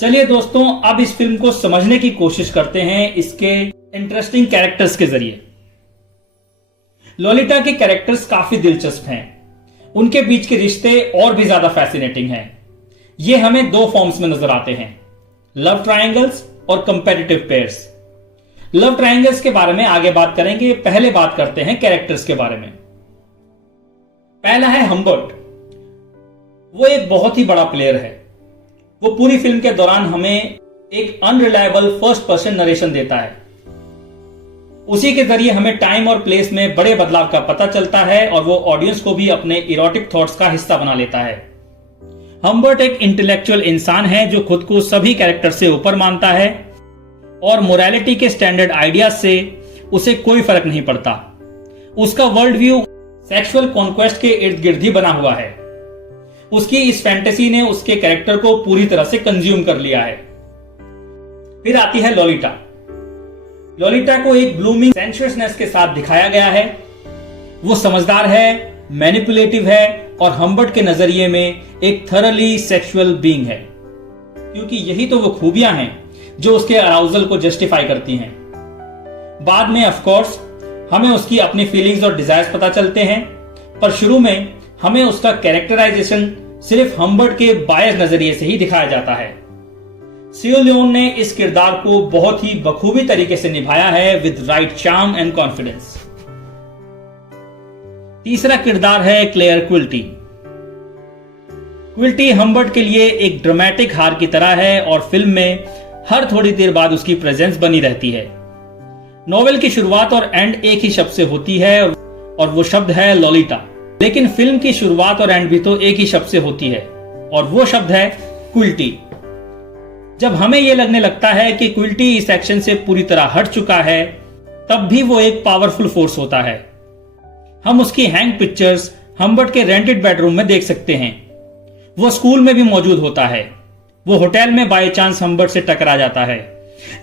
चलिए दोस्तों, अब इस फिल्म को समझने की कोशिश करते हैं इसके इंटरेस्टिंग कैरेक्टर्स के जरिए। लोलिटा के कैरेक्टर्स काफी दिलचस्प हैं, उनके बीच के रिश्ते और भी ज्यादा फैसिनेटिंग हैं। ये हमें दो फॉर्म्स में नजर आते हैं, लव ट्रायंगल्स और कंपेटिटिव पेयर्स। लव ट्रायंगल्स के बारे में आगे बात करेंगे, पहले बात करते हैं कैरेक्टर्स के बारे में। पहला है हम्बर्ट। वो एक बहुत ही बड़ा प्लेयर है। वो पूरी फिल्म के दौरान हमें एक अनरिलायबल फर्स्ट पर्सन नरेशन देता है। उसी के जरिए हमें टाइम और प्लेस में बड़े बदलाव का पता चलता है और वो ऑडियंस को भी अपने इरोटिक थॉट्स का हिस्सा बना लेता है। हम्बर्ट एक इंटेलेक्चुअल इंसान है जो खुद को सभी कैरेक्टर से ऊपर मानता है और मोरालिटी के स्टैंडर्ड आइडियाज से उसे कोई फर्क नहीं पड़ता। उसका वर्ल्ड व्यू सेक्सुअल कॉन्क्वेस्ट के इर्द गिर्द ही बना हुआ है। उसकी इस फैंटेसी ने उसके कैरेक्टर को पूरी तरह से कंज्यूम कर लिया है। फिर आती है लोलिटा। लोलिटा को एक ब्लूमिंग सेंशुअसनेस के साथ दिखाया गया है। वो समझदार है, मैनिपुलेटिव है और हम्बर्ट के नजरिए में एक थरली सेक्सुअल बीइंग है, क्योंकि यही तो वो खूबियां हैं जो उसके अराउजल को जस्टिफाई करती हैं। बाद में ऑफ कोर्स हमें उसकी अपनी फीलिंग्स और डिजायर्स पता चलते हैं, पर शुरू में हमें उसका कैरेक्टराइजेशन सिर्फ हम्बर्ट के बायस नजरिए से ही दिखाया जाता है। सियो लियोन ने इस किरदार को बहुत ही बखूबी तरीके से निभाया है with right charm and confidence. तीसरा किरदार है क्लेयर क्विल्टी। क्विल्टी हम्बर्ट के लिए एक ड्रामेटिक हार की तरह है और फिल्म में हर थोड़ी देर बाद उसकी प्रेजेंस बनी रहती है। नॉवेल की शुरुआत और एंड एक ही शब्द से होती है और वो शब्द है लोलिटा, लेकिन फिल्म की शुरुआत और एंड भी तो एक ही शब्द से होती है और वो शब्द है क्विल्टी। जब हमें यह लगने लगता है कि क्विल्टी इस एक्शन से पूरी तरह हट चुका है, तब भी वो एक पावरफुल फोर्स होता है। हम उसकी हैंग पिक्चर्स हम्बर्ट के रेंटेड बेडरूम में देख सकते हैं। वो स्कूल में भी मौजूद होता है। वो होटल में बाय चांस हम्बर्ट से टकरा जाता है।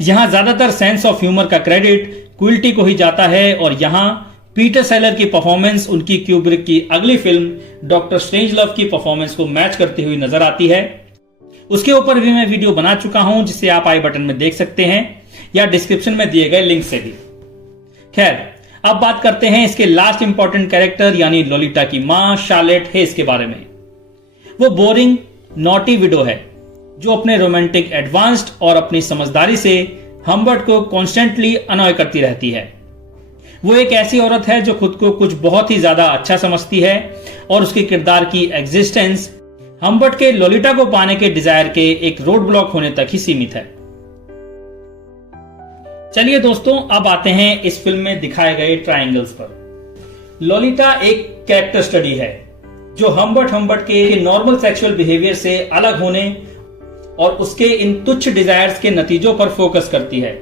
यहां ज्यादातर सेंस ऑफ ह्यूमर का क्रेडिट क्विल्टी को ही जाता है और यहां पीटर सेलर की परफॉर्मेंस उनकी क्यूब्रिक की अगली फिल्म डॉक्टर स्ट्रेंजलव की परफॉर्मेंस को मैच करती हुई नजर आती है। उसके ऊपर भी मैं वीडियो बना चुका हूं, जिसे आप आई बटन में देख सकते हैं या डिस्क्रिप्शन में दिए गए लिंक से भी। खैर, अब बात करते हैं इसके लास्ट इंपॉर्टेंट कैरेक्टर यानी लोलिटा की मां शार्लेट हेस के बारे में। वो बोरिंग नॉटी विडो है जो अपने रोमांटिक एडवांस्ड और अपनी समझदारी से हम्बर्ट को कॉन्स्टेंटली अनॉय करती रहती है। वो एक ऐसी औरत है जो खुद को कुछ बहुत ही ज्यादा अच्छा समझती है और उसके किरदार की एग्जिस्टेंस हम्बर्ट के लोलिटा को पाने के डिजायर के एक रोड ब्लॉक होने तक ही सीमित है। चलिए दोस्तों, अब आते हैं इस फिल्म में दिखाए गए ट्रायंगल्स पर। लोलिटा एक कैरेक्टर स्टडी है जो हम्बर्ट के नॉर्मल सेक्सुअल बिहेवियर से अलग होने और उसके इन तुच्छ डिजायर्स के नतीजों पर फोकस करती है।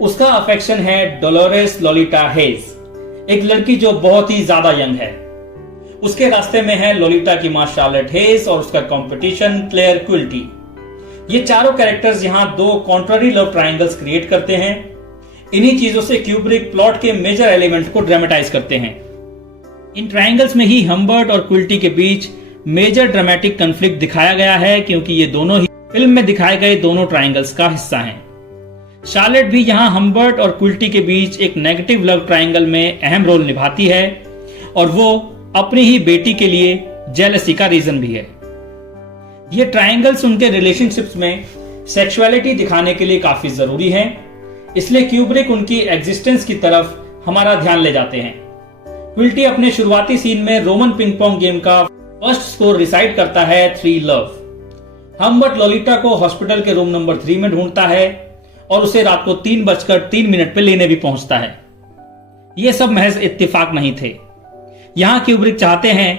उसका अफेक्शन है डोलोरेस लोलिटा हेज, एक लड़की जो बहुत ही ज्यादा यंग है। उसके रास्ते में है लोलिटा की मां शार्लेट हेज और उसका कंपटीशन क्लेयर क्विल्टी। ये चारों कैरेक्टर्स यहां दो कॉन्ट्ररी लव ट्रायंगल्स क्रिएट करते हैं। इन्हीं चीजों से क्यूब्रिक प्लॉट के मेजर एलिमेंट को ड्रामेटाइज करते हैं। इन ट्रायंगल्स में ही हम्बर्ट और क्विल्टी के बीच मेजर ड्रामेटिक कन्फ्लिक्ट दिखाया गया है, क्योंकि ये दोनों ही फिल्म में दिखाए गए दोनों ट्रायंगल्स का हिस्सा हैं। शार्लेट भी यहाँ हम्बर्ट और क्विल्टी के बीच एक नेगेटिव लव ट्रायंगल में अहम रोल निभाती है, और वो अपनी ही बेटी के लिए जेलसी का रीजन भी है। ये ट्रायंगल्स उनके रिलेशनशिप्स में सेक्सुअलिटी दिखाने के लिए काफी जरूरी हैं, इसलिए क्यूब्रिक उनकी एग्जिस्टेंस की तरफ हमारा ध्यान ले जाते हैं। क्विल्टी अपने शुरुआती सीन में रोमन पिंग पोंग गेम का फर्स्ट स्कोर रिसाइट करता है 3 लव। हम्बर्ट लोलिटा को हॉस्पिटल के रूम नंबर 3 में ढूंढता है और उसे रात को 3:03 पे लेने भी पहुंचता है। ये सब महज इत्तेफाक नहीं थे। यहां क्यूब्रिक चाहते हैं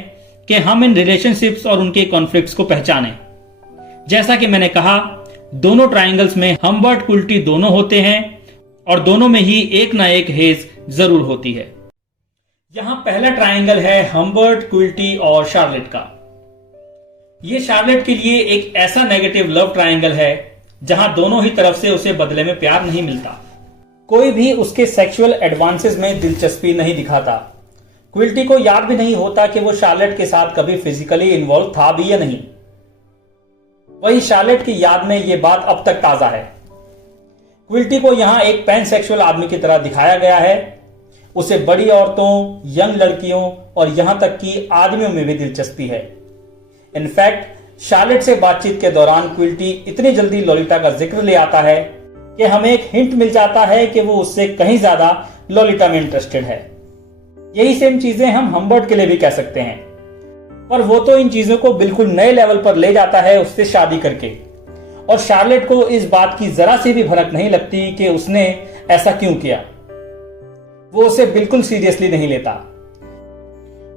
कि हम इन रिलेशनशिप्स और उनके कॉन्फ्लिक्ट्स को पहचानें। जैसा कि मैंने कहा, दोनों ट्रायंगल्स में हम्बर्ट क्विल्टी दोनों होते हैं और दोनों में ही एक ना एक हेज जरूर होती है। यहां पहला ट्रायंगल है हम्बर्ट, क्विल्टी और शार्लेट का। ये शार्लेट के लिए एक ऐसा नेगेटिव लव ट्रायंगल है जहां दोनों ही तरफ से उसे बदले में प्यार नहीं मिलता। कोई भी उसके सेक्सुअल एडवांसेस में दिलचस्पी नहीं दिखाता। क्विल्टी को याद भी नहीं होता कि वो शार्लेट के साथ कभी फिजिकली इन्वॉल्व था भी या नहीं। वही शार्लेट की याद में ये बात अब तक ताजा है। क्विल्टी को यहां एक पैन सेक्सुअल आदमी की तरह दिखाया गया है। उसे बड़ी औरतों, यंग लड़कियों और यहां तक कि आदमियों में भी दिलचस्पी है। इनफैक्ट शार्लेट से बातचीत के दौरान क्विल्टी इतनी जल्दी लोलिटा का जिक्र ले आता है कि हमें एक हिंट मिल जाता है कि वो उससे कहीं ज्यादा लोलिटा में इंटरेस्टेड है। यही सेम चीजें हम हम्बर्ट के लिए भी कह सकते हैं, पर वो तो इन चीजों को बिल्कुल नए लेवल पर ले जाता है उससे शादी करके, और शार्लेट को इस बात की जरा सी भी भनक नहीं लगती कि उसने ऐसा क्यों किया। वो उसे बिल्कुल सीरियसली नहीं लेता।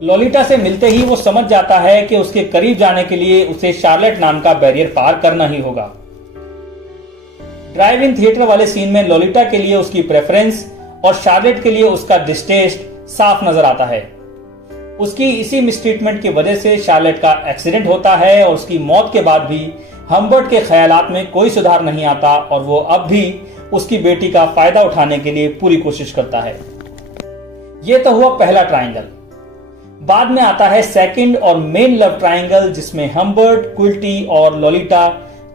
लोलिटा से मिलते ही वो समझ जाता है कि उसके करीब जाने के लिए उसे शार्लेट नाम का बैरियर पार करना ही होगा। ड्राइव इन थिएटर वाले सीन में लोलिटा के लिए उसकी प्रेफरेंस और शार्लेट के लिए उसका डिस्टेस्ट साफ नजर आता है। उसकी इसी मिसट्रीटमेंट की वजह से शार्लेट का एक्सीडेंट होता है और उसकी मौत के बाद भी हम्बर्ट के ख्यालात में कोई सुधार नहीं आता और वो अब भी उसकी बेटी का फायदा उठाने के लिए पूरी कोशिश करता है। यह तो हुआ पहला ट्रायंगल। बाद में आता है सेकंड और मेन लव ट्रायंगल, जिसमें हम्बर्ट, क्विल्टी और लोलिटा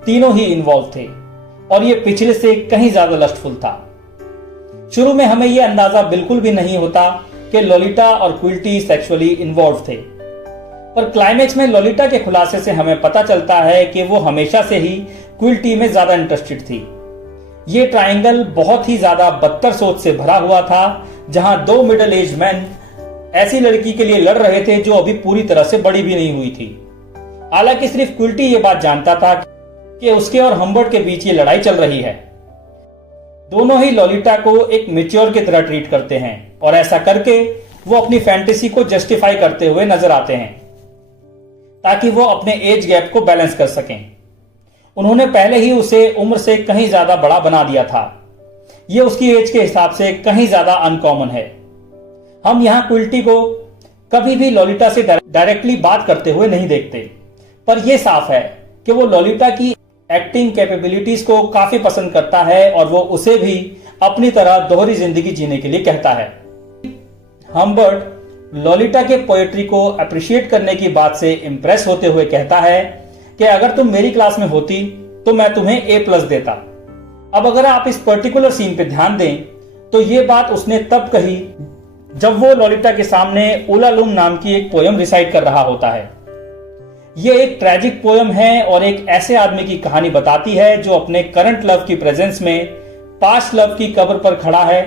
तीनों ही इन्वॉल्व थे और ये पिछले से कहीं ज्यादा लस्टफुल था। शुरू में हमें यह अंदाजा बिल्कुल भी नहीं होता कि लोलिटा और क्विल्टी सेक्सुअली इन्वॉल्व थे, पर क्लाइमेक्स में लोलिटा के खुलासे से हमें पता चलता है कि वो हमेशा से ही क्विल्टी में ज्यादा इंटरेस्टेड थी। ये ट्रायंगल बहुत ही ज्यादा बदतर सोच से भरा हुआ था, जहां 2 मिडिल एज मैन ऐसी लड़की के लिए लड़ रहे थे जो अभी पूरी तरह से बड़ी भी नहीं हुई थी। हालांकि सिर्फ क्विल्टी ये बात जानता था कि उसके और हम्बर्ट के बीच ये लड़ाई चल रही है। दोनों ही लोलिटा को एक मैच्योर की तरह ट्रीट करते हैं और ऐसा करके वो अपनी फैंटेसी को जस्टिफाई करते हुए नजर आते हैं ताकि वो अपने एज गैप को बैलेंस कर सकें। उन्होंने पहले ही उसे उम्र से कहीं ज्यादा बड़ा बना दिया था। ये उसकी एज के हिसाब से कहीं ज्यादा अनकॉमन है। हम यहां क्विल्टी को कभी भी लोलिटा से डायरेक्टली बात करते हुए नहीं देखते, पर यह साफ है कि वो लोलिटा की एक्टिंग कैपेबिलिटीज को काफी पसंद करता है और वो उसे भी अपनी तरह दोहरी जिंदगी जीने के लिए कहता है। हम्बर्ट लोलिटा के पोएट्री को अप्रिशिएट करने की बात से इंप्रेस होते हुए कहता है कि अगर तुम मेरी क्लास में होती तो मैं तुम्हें A+ देता। अब अगर आप इस पर्टिकुलर सीन पे ध्यान दें तो ये बात उसने तब कही जब वो लोलिटा के सामने उलालुम नाम की एक पोयम रिसाइट कर रहा होता है। ये एक ट्रैजिक पोयम है और एक ऐसे आदमी की कहानी बताती है जो अपने करंट लव की प्रेजेंस में पास्ट लव की कब्र पर खड़ा है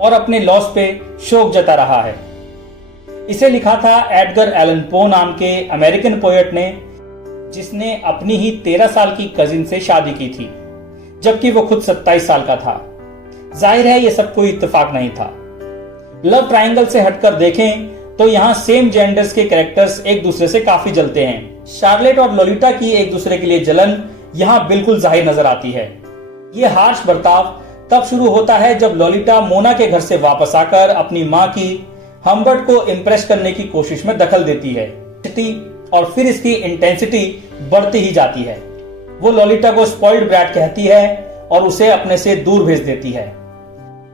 और अपने लॉस पे शोक जता रहा है। इसे लिखा था एडगर एलन पो नाम के अमेरिकन पोएट ने, जिसने अपनी ही 13 साल की कजिन से शादी की थी, जबकि वो खुद 27 साल का था। जाहिर है ये सब कोई इत्तेफाक नहीं था। लव ट्रायंगल से हटकर देखें तो यहाँ सेम जेंडर्स के कैरेक्टर्स एक दूसरे से काफी जलते हैं। शार्लेट और लोलिटा की एक दूसरे के लिए जलन यहाँ बिल्कुल जाहिर नजर आती है। ये हार्श बर्ताव तब शुरू होता है जब लोलिटा मोना के घर से वापस आकर अपनी माँ की हम्बर्ट को इम्प्रेस करने की कोशिश में दखल देती है और फिर इसकी इंटेंसिटी बढ़ती ही जाती है। वो लोलिटा को स्पॉइल्ड ब्रैट कहती है और उसे अपने से दूर भेज देती है।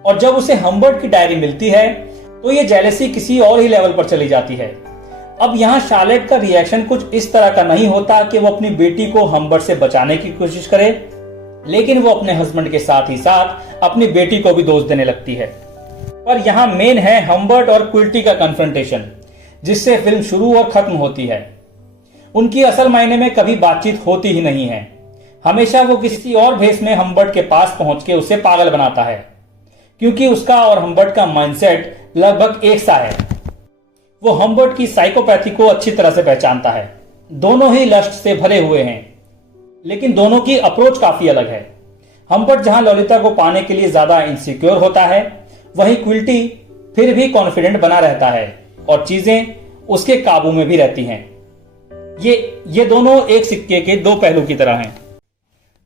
और जब उसे हम्बर्ट की डायरी मिलती है तो ये जेलेसी किसी और ही लेवल पर चली जाती है। अब यहाँ शार्लेट का रिएक्शन कुछ इस तरह का नहीं होता कि वो अपनी बेटी को हम्बर्ट से बचाने की कोशिश करे, लेकिन वो अपने हस्बैंड के साथ ही साथ अपनी बेटी को भी दोष देने लगती है। पर यहाँ मेन है हम्बर्ट और क्विल्टी का कन्फ्रंटेशन, जिससे फिल्म शुरू और खत्म होती है। उनकी असल मायने में कभी बातचीत होती ही नहीं है। हमेशा वो किसी और भेष में हम्बर्ट के पास पहुंच के उसे पागल बनाता है, क्योंकि उसका और हम्बर्ट का माइंडसेट लगभग एक सा है। वो हम्बर्ट की साइकोपैथी को अच्छी तरह से पहचानता है। दोनों ही लस्ट से भरे हुए हैं, लेकिन दोनों की अप्रोच काफी अलग है। हम्बर्ट जहां ललिता को पाने के लिए ज्यादा इनसिक्योर होता है, वहीं क्विल्टी फिर भी कॉन्फिडेंट बना रहता है और चीजें उसके काबू में भी रहती हैं। ये दोनों एक सिक्के के दो पहलू की तरह हैं।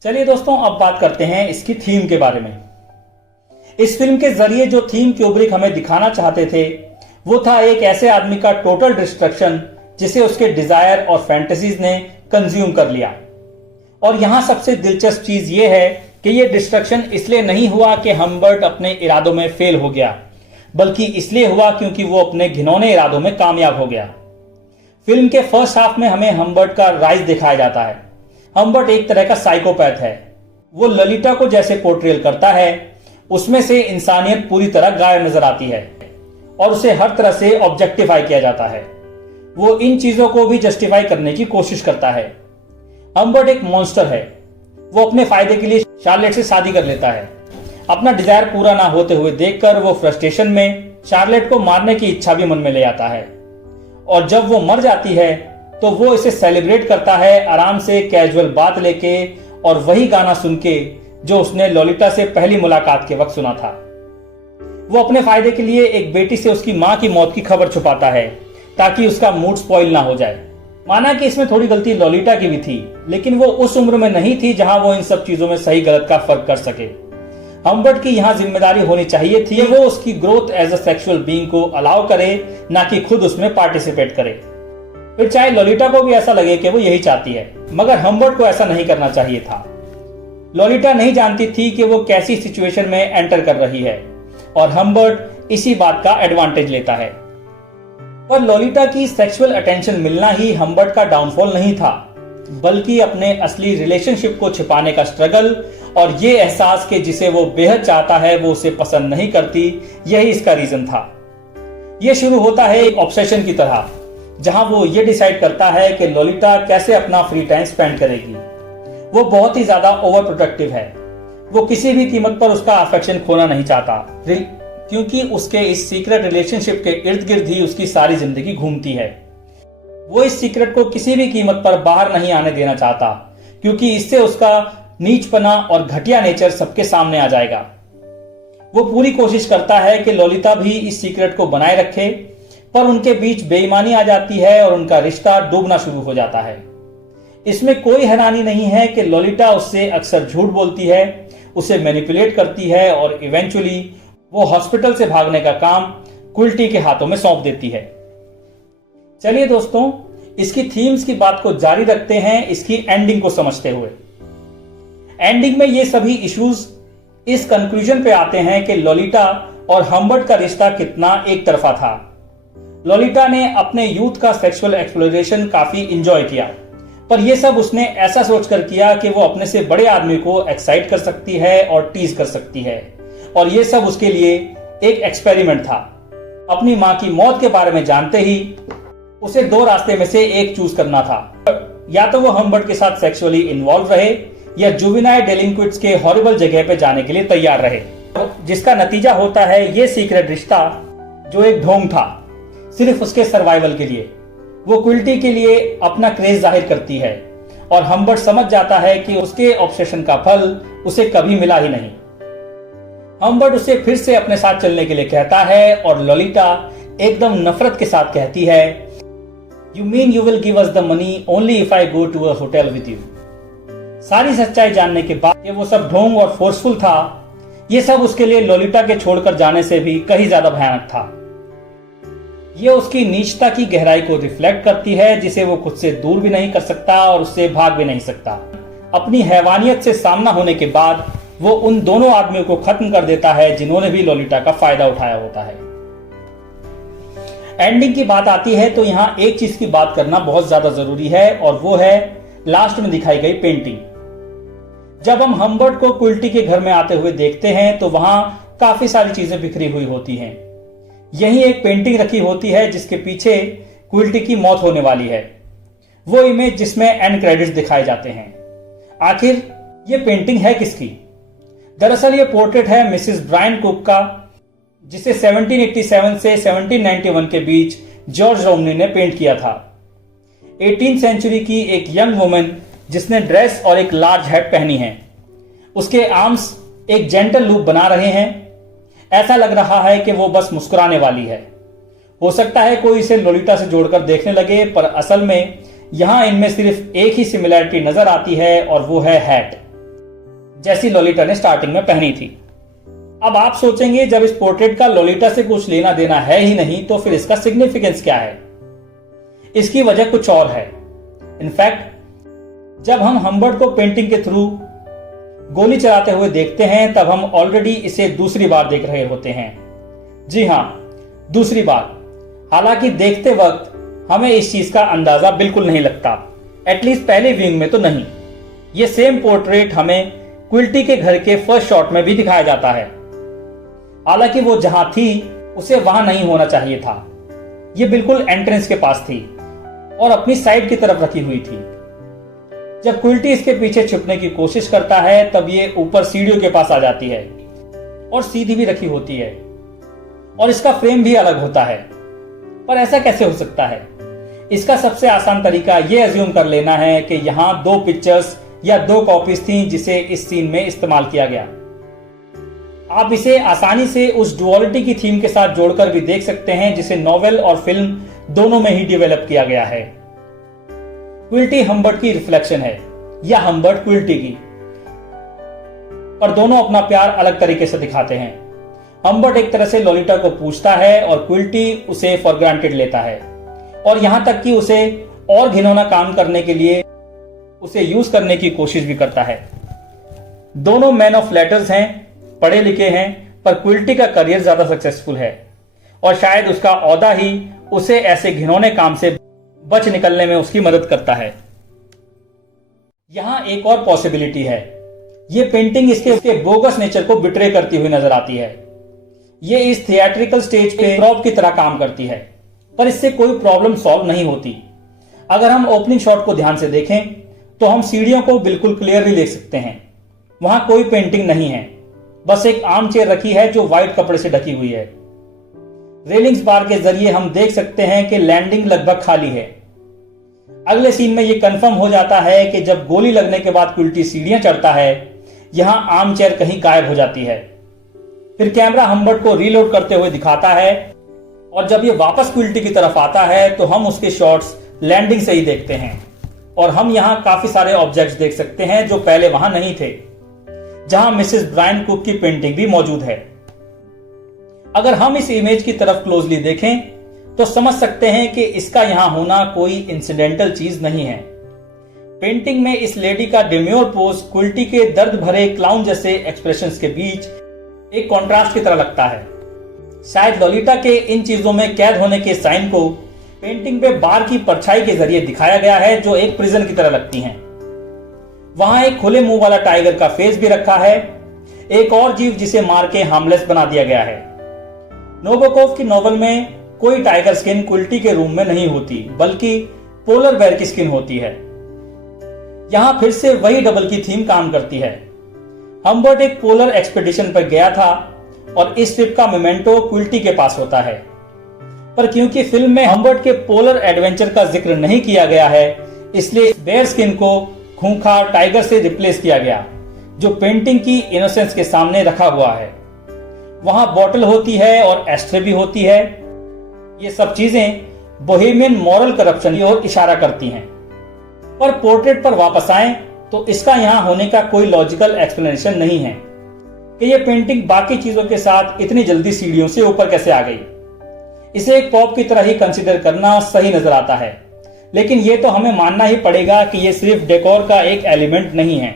चलिए दोस्तों, अब बात करते हैं इसकी थीम के बारे में। इस फिल्म के जरिए जो थीम क्यूब्रिक हमें दिखाना चाहते थे वो था एक ऐसे आदमी का टोटल डिस्ट्रक्शन जिसे उसके डिजायर और फैंटेसीज ने कंज्यूम कर लिया। और यहां सबसे दिलचस्प चीज ये है कि यह डिस्ट्रक्शन इसलिए नहीं हुआ कि हम्बर्ट अपने इरादों में फेल हो गया, बल्कि इसलिए हुआ क्योंकि वो अपने घिनौने इरादों में कामयाब हो गया। फिल्म के फर्स्ट हाफ में हमें हम्बर्ट का राइज दिखाया जाता है। हम्बर्ट एक तरह का साइकोपैथ है। वो ललिता को जैसे पोर्ट्रेल करता है उसमें से इंसानियत पूरी तरह गायब नजर आती है और उसे हर तरह से ऑब्जेक्टिफाई किया जाता है। वो इन चीजों को भी जस्टिफाई करने की कोशिश करता है। हम्बर्ट एक मॉन्स्टर है। वो अपने फायदे के लिए शार्लेट से शादी कर लेता है। अपना डिजायर पूरा ना होते हुए देखकर वो फ्रस्ट्रेशन में शार्लेट को मारने की इच्छा भी मन में ले आता है, और जब वो मर जाती है तो वो इसे सेलिब्रेट करता है आराम से कैजुअल बात लेके और वही गाना सुन के जो उसने ललिता से पहली मुलाकात के वक्त सुना था। वो अपने फायदे के लिए एक बेटी से उसकी मां की मौत की खबर छुपाता है ताकि उसका मूड स्पॉइल ना हो जाए। माना कि इसमें थोड़ी गलती ललिता की भी थी, लेकिन वो उस उम्र में नहीं थी जहां वो इन सब चीजों में सही गलत का फर्क कर सके। हम्बर्ट की यहां जिम्मेदारी होनी चाहिए थी वो उसकी growth as a sexual being को अलाउ करे, ना कि खुद उसमें पार्टिसिपेट करे। फिर चाहे ललिता को भी ऐसा लगे कि वो यही चाहती है, मगर हम्बर्ट को ऐसा नहीं करना चाहिए था। ललिता नहीं जानती थी कि वो कैसी सिचुएशन में एंटर कर रही है, और हम्बर्ट इसी बात का एडवांटेज लेता है। पर ललिता की सेक्सुअल अटेंशन मिलना ही हम्बर्ट का डाउनफॉल नहीं था, बल्कि अपने असली रिलेशनशिप को छिपाने का स्ट्रगल और ये एहसास कि जिसे वो बेहद चाहता है वो उसे पसंद नहीं करती, यही इसका रीजन था। यह शुरू होता है एक ऑब्सेशन की तरह, जहां वो ये डिसाइड करता है कि ललिता कैसे अपना फ्री टाइम स्पेंड करेगी। वो बहुत ही ज्यादा ओवर प्रोटेक्टिव है। वो किसी भी कीमत पर उसका अफेक्शन खोना नहीं चाहता, क्योंकि उसके इस सीक्रेट रिलेशनशिप के इर्द गिर्द ही उसकी सारी जिंदगी घूमती है। वो इस सीक्रेट को किसी भी कीमत पर बाहर नहीं आने देना चाहता, क्योंकि इससे उसका नीचपना और घटिया नेचर सबके सामने आ जाएगा। वो पूरी कोशिश करता है कि ललिता भी इस सीक्रेट को बनाए रखे, पर उनके बीच बेईमानी आ जाती है और उनका रिश्ता डूबना शुरू हो जाता है। इसमें कोई हैरानी नहीं है कि ललिता उससे अक्सर झूठ बोलती है, उसे मैनिपुलेट करती है और इवेंचुअली वो हॉस्पिटल से भागने का काम क्विल्टी के हाथों में सौंप देती है। चलिए दोस्तों, इसकी थीम्स की बात को जारी रखते हैं इसकी एंडिंग को समझते हुए। एंडिंग में ये सभी इश्यूज इस कंक्लूजन पे आते हैं कि ललिता और हम्बर्ट का रिश्ता कितना एक तरफा था। ललिता ने अपने यूथ का सेक्सुअल एक्सप्लोरेशन काफी इंजॉय किया, पर यह सब उसने ऐसा सोचकर किया कि वो अपने से बड़े आदमी को एक्साइट कर सकती है और टीज कर सकती है, और यह सब उसके लिए एक एक्सपेरिमेंट था। अपनी मां की मौत के बारे में जानते ही उसे दो रास्ते में से एक चूज करना था। या तो वो हम्बर्ट के साथ सेक्सुअली इन्वॉल्व रहे या जुवेनाइल डेलिंक्विट्स के हॉरिबल जगह पे जाने के लिए तैयार रहे, जिसका नतीजा होता है ये सीक्रेट रिश्ता जो एक ढोंग था सिर्फ उसके सर्वाइवल के लिए। वो क्विल्टी के लिए अपना क्रेज जाहिर करती है और हम्बर्ट समझ जाता है कि उसके ऑब्सेशन का फल उसे कभी मिला ही नहीं। हम्बर्ट उसे फिर से अपने साथ चलने के लिए कहता है और ललिता एकदम नफरत के साथ कहती है, "You mean you will give us the money only if I go to a hotel with you?" सारी सच्चाई जानने के बाद ये वो सब ढोंग और फोर्सफुल था, ये सब उसके लिए ललिता के छोड़कर जाने से भी कहीं ज्यादा भयानक था। ये उसकी नीचता की गहराई को रिफ्लेक्ट करती है, जिसे वो खुद से दूर भी नहीं कर सकता और उससे भाग भी नहीं सकता। अपनी हैवानियत से सामना होने के बाद वो उन दोनों आदमियों को खत्म कर देता है जिन्होंने भी लोलिटा का फायदा उठाया होता है। एंडिंग की बात आती है तो यहाँ एक चीज की बात करना बहुत ज्यादा जरूरी है, और वो है लास्ट में दिखाई गई पेंटिंग। जब हम हम्बर्ट को क्विल्टी के घर में आते हुए देखते हैं तो वहां काफी सारी चीजें बिखरी हुई होती हैं। यही एक पेंटिंग रखी होती है जिसके पीछे क्विल्टी की मौत होने वाली है, वो इमेज जिसमें एंड क्रेडिट्स दिखाए जाते हैं। आखिर ये पेंटिंग है किसकी? दरअसल ये पोर्ट्रेट है मिसेस ब्रायन कुक का, जिसे 1787 से 1791 के बीच जॉर्ज रोमनी ने पेंट किया था। 18th सेंचुरी की एक यंग वुमन जिसने ड्रेस और एक लार्ज हैट पहनी है। उसके आर्म्स एक जेंटल लूप बना रहे हैं। ऐसा लग रहा है कि वो बस मुस्कुराने वाली है। हो सकता है कोई इसे लोलिटा से जोड़कर देखने लगे, पर असल में यहां इनमें सिर्फ एक ही सिमिलैरिटी नजर आती है, और वो है हैट, जैसी लोलिटा ने स्टार्टिंग में पहनी थी। अब आप सोचेंगे जब इस पोर्ट्रेट का लोलिटा से कुछ लेना देना है ही नहीं तो फिर इसका सिग्निफिकेंस क्या है? इसकी वजह कुछ और है। इनफैक्ट जब हम हम्बर्ट को पेंटिंग के थ्रू गोली चलाते हुए देखते हैं तब हम ऑलरेडी इसे दूसरी बार देख रहे होते हैं। जी हां, दूसरी बार। हालांकि देखते वक्त हमें इस चीज का अंदाजा बिल्कुल नहीं लगता, एटलीस्ट पहले व्यूइंग में तो नहीं। ये सेम पोर्ट्रेट हमें क्विल्टी के घर के फर्स्ट शॉट में भी दिखाया जाता है। हालांकि वो जहां थी उसे वहां नहीं होना चाहिए था। ये बिल्कुल एंट्रेंस के पास थी और अपनी साइड की तरफ रखी हुई थी। जब क्विल्टी इसके पीछे छुपने की कोशिश करता है तब ये ऊपर सीढ़ियों के पास आ जाती है और सीधी भी रखी होती है, और इसका फ्रेम भी अलग होता है। पर ऐसा कैसे हो सकता है? इसका सबसे आसान तरीका ये अज्यूम कर लेना है कि यहां 2 पिक्चर्स या 2 कॉपीज थी जिसे इस सीन में इस्तेमाल किया गया। आप इसे आसानी से उस डुअलिटी की थीम के साथ जोड़कर भी देख सकते हैं जिसे नॉवेल और फिल्म दोनों में ही डेवलप किया गया है। क्विल्टी हम्बर्ट की रिफ्लेक्शन है या हम्बर्ट क्विल्टी की, पर दोनों अपना प्यार अलग तरीके से दिखाते हैं। हम्बर्ट एक तरह से लोलिटा को पूछता है और क्विल्टी उसे फॉर ग्रांटेड लेता है, और यहां तक कि उसे और घिनौना काम करने के लिए उसे यूज करने की कोशिश भी करता है। दोनों मैन ऑफ लेटर्स हैं, पढ़े लिखे हैं, पर क्विल्टी का करियर ज्यादा सक्सेसफुल है और शायद उसका ओहदा ही उसे ऐसे घिनौने काम से बच निकलने में उसकी मदद करता है। यहां एक और पॉसिबिलिटी है। यह पेंटिंग इसके बोगस नेचर को बिट्रे करती हुई नजर आती है। ये इस थिएट्रिकल स्टेज पे प्रॉप की तरह काम करती है, पर इससे कोई प्रॉब्लम सॉल्व नहीं होती। अगर हम ओपनिंग शॉट को ध्यान से देखें तो हम सीढ़ियों को बिल्कुल क्लियरली देख सकते हैं। वहां कोई पेंटिंग नहीं है, बस एक आर्म चेयर रखी है जो व्हाइट कपड़े से ढकी हुई है। रेलिंग्स बार के जरिए हम देख सकते हैं कि लैंडिंग लगभग खाली है। अगले सीन में यह कंफर्म हो जाता है कि जब गोली लगने के बाद क्विल्टी सीढ़ियां चढ़ता है, यहां आर्म चेयर कहीं गायब हो जाती है। फिर कैमरा हम्बर्ट को रीलोड करते हुए दिखाता है, और जब यह वापस क्विल्टी की तरफ आता है तो हम उसके शॉट्स लैंडिंग से ही देखते हैं, और हम यहां काफी सारे ऑब्जेक्ट्स देख सकते हैं जो पहले वहां नहीं थे, जहां मिसेस ब्रायन कुक की पेंटिंग भी मौजूद है। अगर हम इस इमेज की तरफ क्लोजली देखें तो समझ सकते हैं कि इसका यहां होना कोई इंसिडेंटल चीज नहीं है। पेंटिंग में इस लेडी का डेम्योर पोज क्विल्टी के दर्द भरे क्लाउन जैसे एक्सप्रेशंस के बीच एक कॉन्ट्रास्ट की तरह लगता है। शायद लोलिटा के इन चीजों में कैद होने के साइन को पेंटिंग पे बार की परछाई के जरिए दिखाया गया है जो एक प्रिजन की तरह लगती हैं। वहां एक खुले मुंह वाला टाइगर का फेस भी रखा है, एक और जीव जिसे मार के हार्मलेस बना दिया गया है। नोबोकोव की नॉवल में कोई टाइगर स्किन क्विल्टी के रूम में नहीं होती, बल्कि पोलर बेयर की स्किन होती है। यहां फिर से वही डबल की थीम काम करती है। हम्बर्ट एक पोलर एक्सपेडिशन पर गया था और इस ट्रिप का मोमेंटो क्विल्टी के पास होता है, पर क्योंकि फिल्म में हम्बर्ट के पोलर एडवेंचर का जिक्र नहीं किया गया है, इसलिए बेयर स्किन को खूंखार टाइगर से रिप्लेस किया गया, जो पेंटिंग की इनोसेंस के सामने रखा हुआ है। वहां बॉटल होती है और एस्ट्रे भी होती है। ये सब चीजें बोहेमियन मॉरल करप्शन की ओर इशारा करती हैं। पर पोर्ट्रेट पर वापस आएं तो इसका यहां होने का कोई लॉजिकल एक्सप्लेनेशन नहीं है कि यह पेंटिंग बाकी चीजों के साथ इतनी जल्दी सीढ़ियों से ऊपर कैसे आ गई। इसे एक पॉप की तरह ही कंसीडर करना सही नजर आता है, लेकिन यह तो हमें मानना ही पड़ेगा कि यह सिर्फ डेकोर का एक एलिमेंट नहीं है।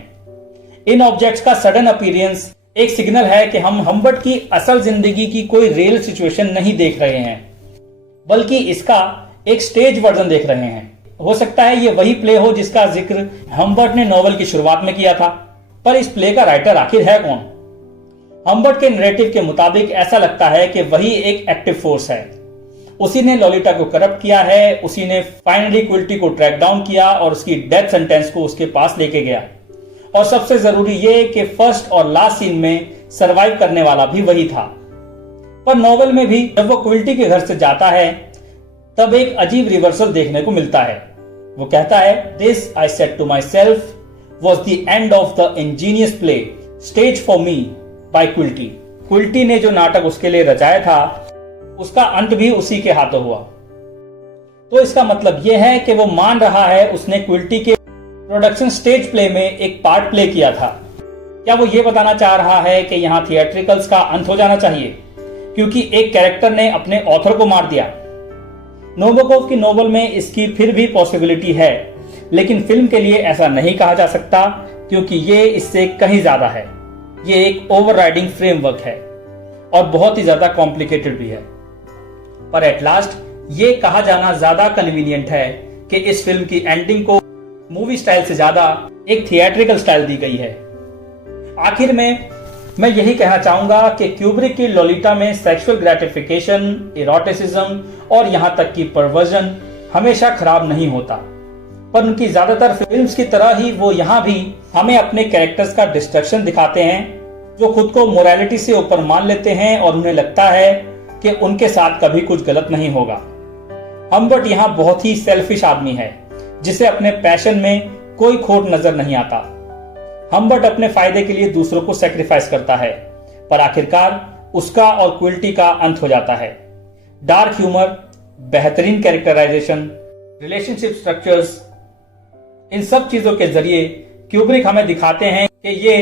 इन ऑब्जेक्ट्स का सडन अपीयरेंस एक सिग्नल है कि हम हम्बर्ट की असल जिंदगी की कोई रियल सिचुएशन नहीं देख रहे हैं, बल्कि इसका एक स्टेज वर्जन देख रहे हैं। हो सकता है ये वही प्ले हो जिसका जिक्र हम्बर्ट ने नॉवल की शुरुआत में किया था, पर इस प्ले का राइटर आखिर है कौन? हम्बर्ट के नैरेटिव के मुताबिक ऐसा लगता है कि वही एक एक्टिव फोर्स है। उसी ने लोलिटा को करप्ट किया है, उसी ने फाइनली क्विल्टी को ट्रैक डाउन किया और उसकी डेथ सेंटेंस को उसके पास लेके गया। और सबसे जरूरी ये कि फर्स्ट और लास्ट सीन में सरवाइव करने वाला भी वही था। पर नॉवेल में भी जब वो क्विल्टी के घर से जाता है तब एक अजीब रिवर्सल देखने को मिलता है। वो कहता है, this I said to myself was the end of the ingenious play stage for me by Quilty. Quilty ने जो नाटक उसके लिए रचाया था उसका अंत भी उसी के हाथों हुआ। तो इसका मतलब यह है कि वो मान रहा है उसने क्विल्टी के प्रोडक्शन स्टेज प्ले में एक पार्ट प्ले किया था। क्या वो ये बताना चाह रहा है कि यहाँ थिएट्रिकल्स का अंत हो जाना चाहिए क्योंकि एक कैरेक्टर ने अपने ऑथर को मार दिया? नोबोकोव की नोवेल में इसकी फिर भी पॉसिबिलिटी है, लेकिन फिल्म के लिए ऐसा नहीं कहा जा सकता क्योंकि ये इससे कहीं ज्यादा है। ये एक ओवरराइडिंग फ्रेमवर्क है और बहुत ही ज्यादा कॉम्प्लिकेटेड भी है। पर एट लास्ट ये कहा जाना ज्यादा कन्वीनियंट है कि इस फिल्म की एंडिंग को मूवी स्टाइल से ज्यादा एक थिएट्रिकल स्टाइल दी गई है। आखिर में मैं यही कहना चाहूंगा कि क्यूब्रिक की लोलिटा में सेक्सुअल ग्रेटिफिकेशन, इरोटिसिज्म और यहां तक कि परवर्जन हमेशा खराब नहीं होता, पर उनकी ज्यादातर फिल्म्स की तरह ही वो यहां भी हमें अपने कैरेक्टर्स का डिस्ट्रक्शन दिखाते हैं जो खुद को मोरालिटी से ऊपर मान लेते हैं और उन्हें लगता है कि उनके साथ कभी कुछ गलत नहीं होगा। हम्बर्ट यहाँ बहुत ही सेल्फिश आदमी है जिसे अपने पैशन में कोई खोट नजर नहीं आता। हम्बर्ट अपने फायदे के लिए दूसरों को सेक्रीफाइस करता है, पर आखिरकार उसका और क्विल्टी का अंत हो जाता है। डार्क ह्यूमर, बेहतरीन कैरेक्टराइजेशन, रिलेशनशिप स्ट्रक्चर्स, इन सब चीजों के जरिए क्यूब्रिक हमें दिखाते हैं कि ये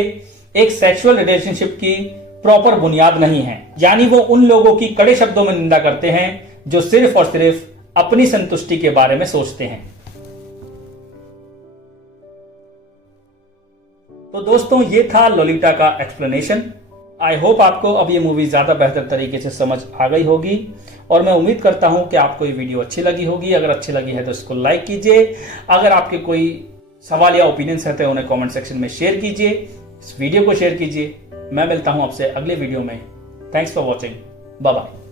एक सेक्सुअल रिलेशनशिप की प्रॉपर बुनियाद नहीं है। यानी वो उन लोगों की कड़े शब्दों में निंदा करते हैं जो सिर्फ और सिर्फ अपनी संतुष्टि के बारे में सोचते हैं। तो दोस्तों, ये था लोलिटा का एक्सप्लेनेशन। आई होप आपको अब ये मूवी ज्यादा बेहतर तरीके से समझ आ गई होगी और मैं उम्मीद करता हूं कि आपको ये वीडियो अच्छी लगी होगी। अगर अच्छी लगी है तो इसको लाइक कीजिए। अगर आपके कोई सवाल या ओपिनियंस है तो उन्हें कमेंट सेक्शन में शेयर कीजिए। इस वीडियो को शेयर कीजिए। मैं मिलता हूं आपसे अगले वीडियो में। Thanks for watching. Bye bye.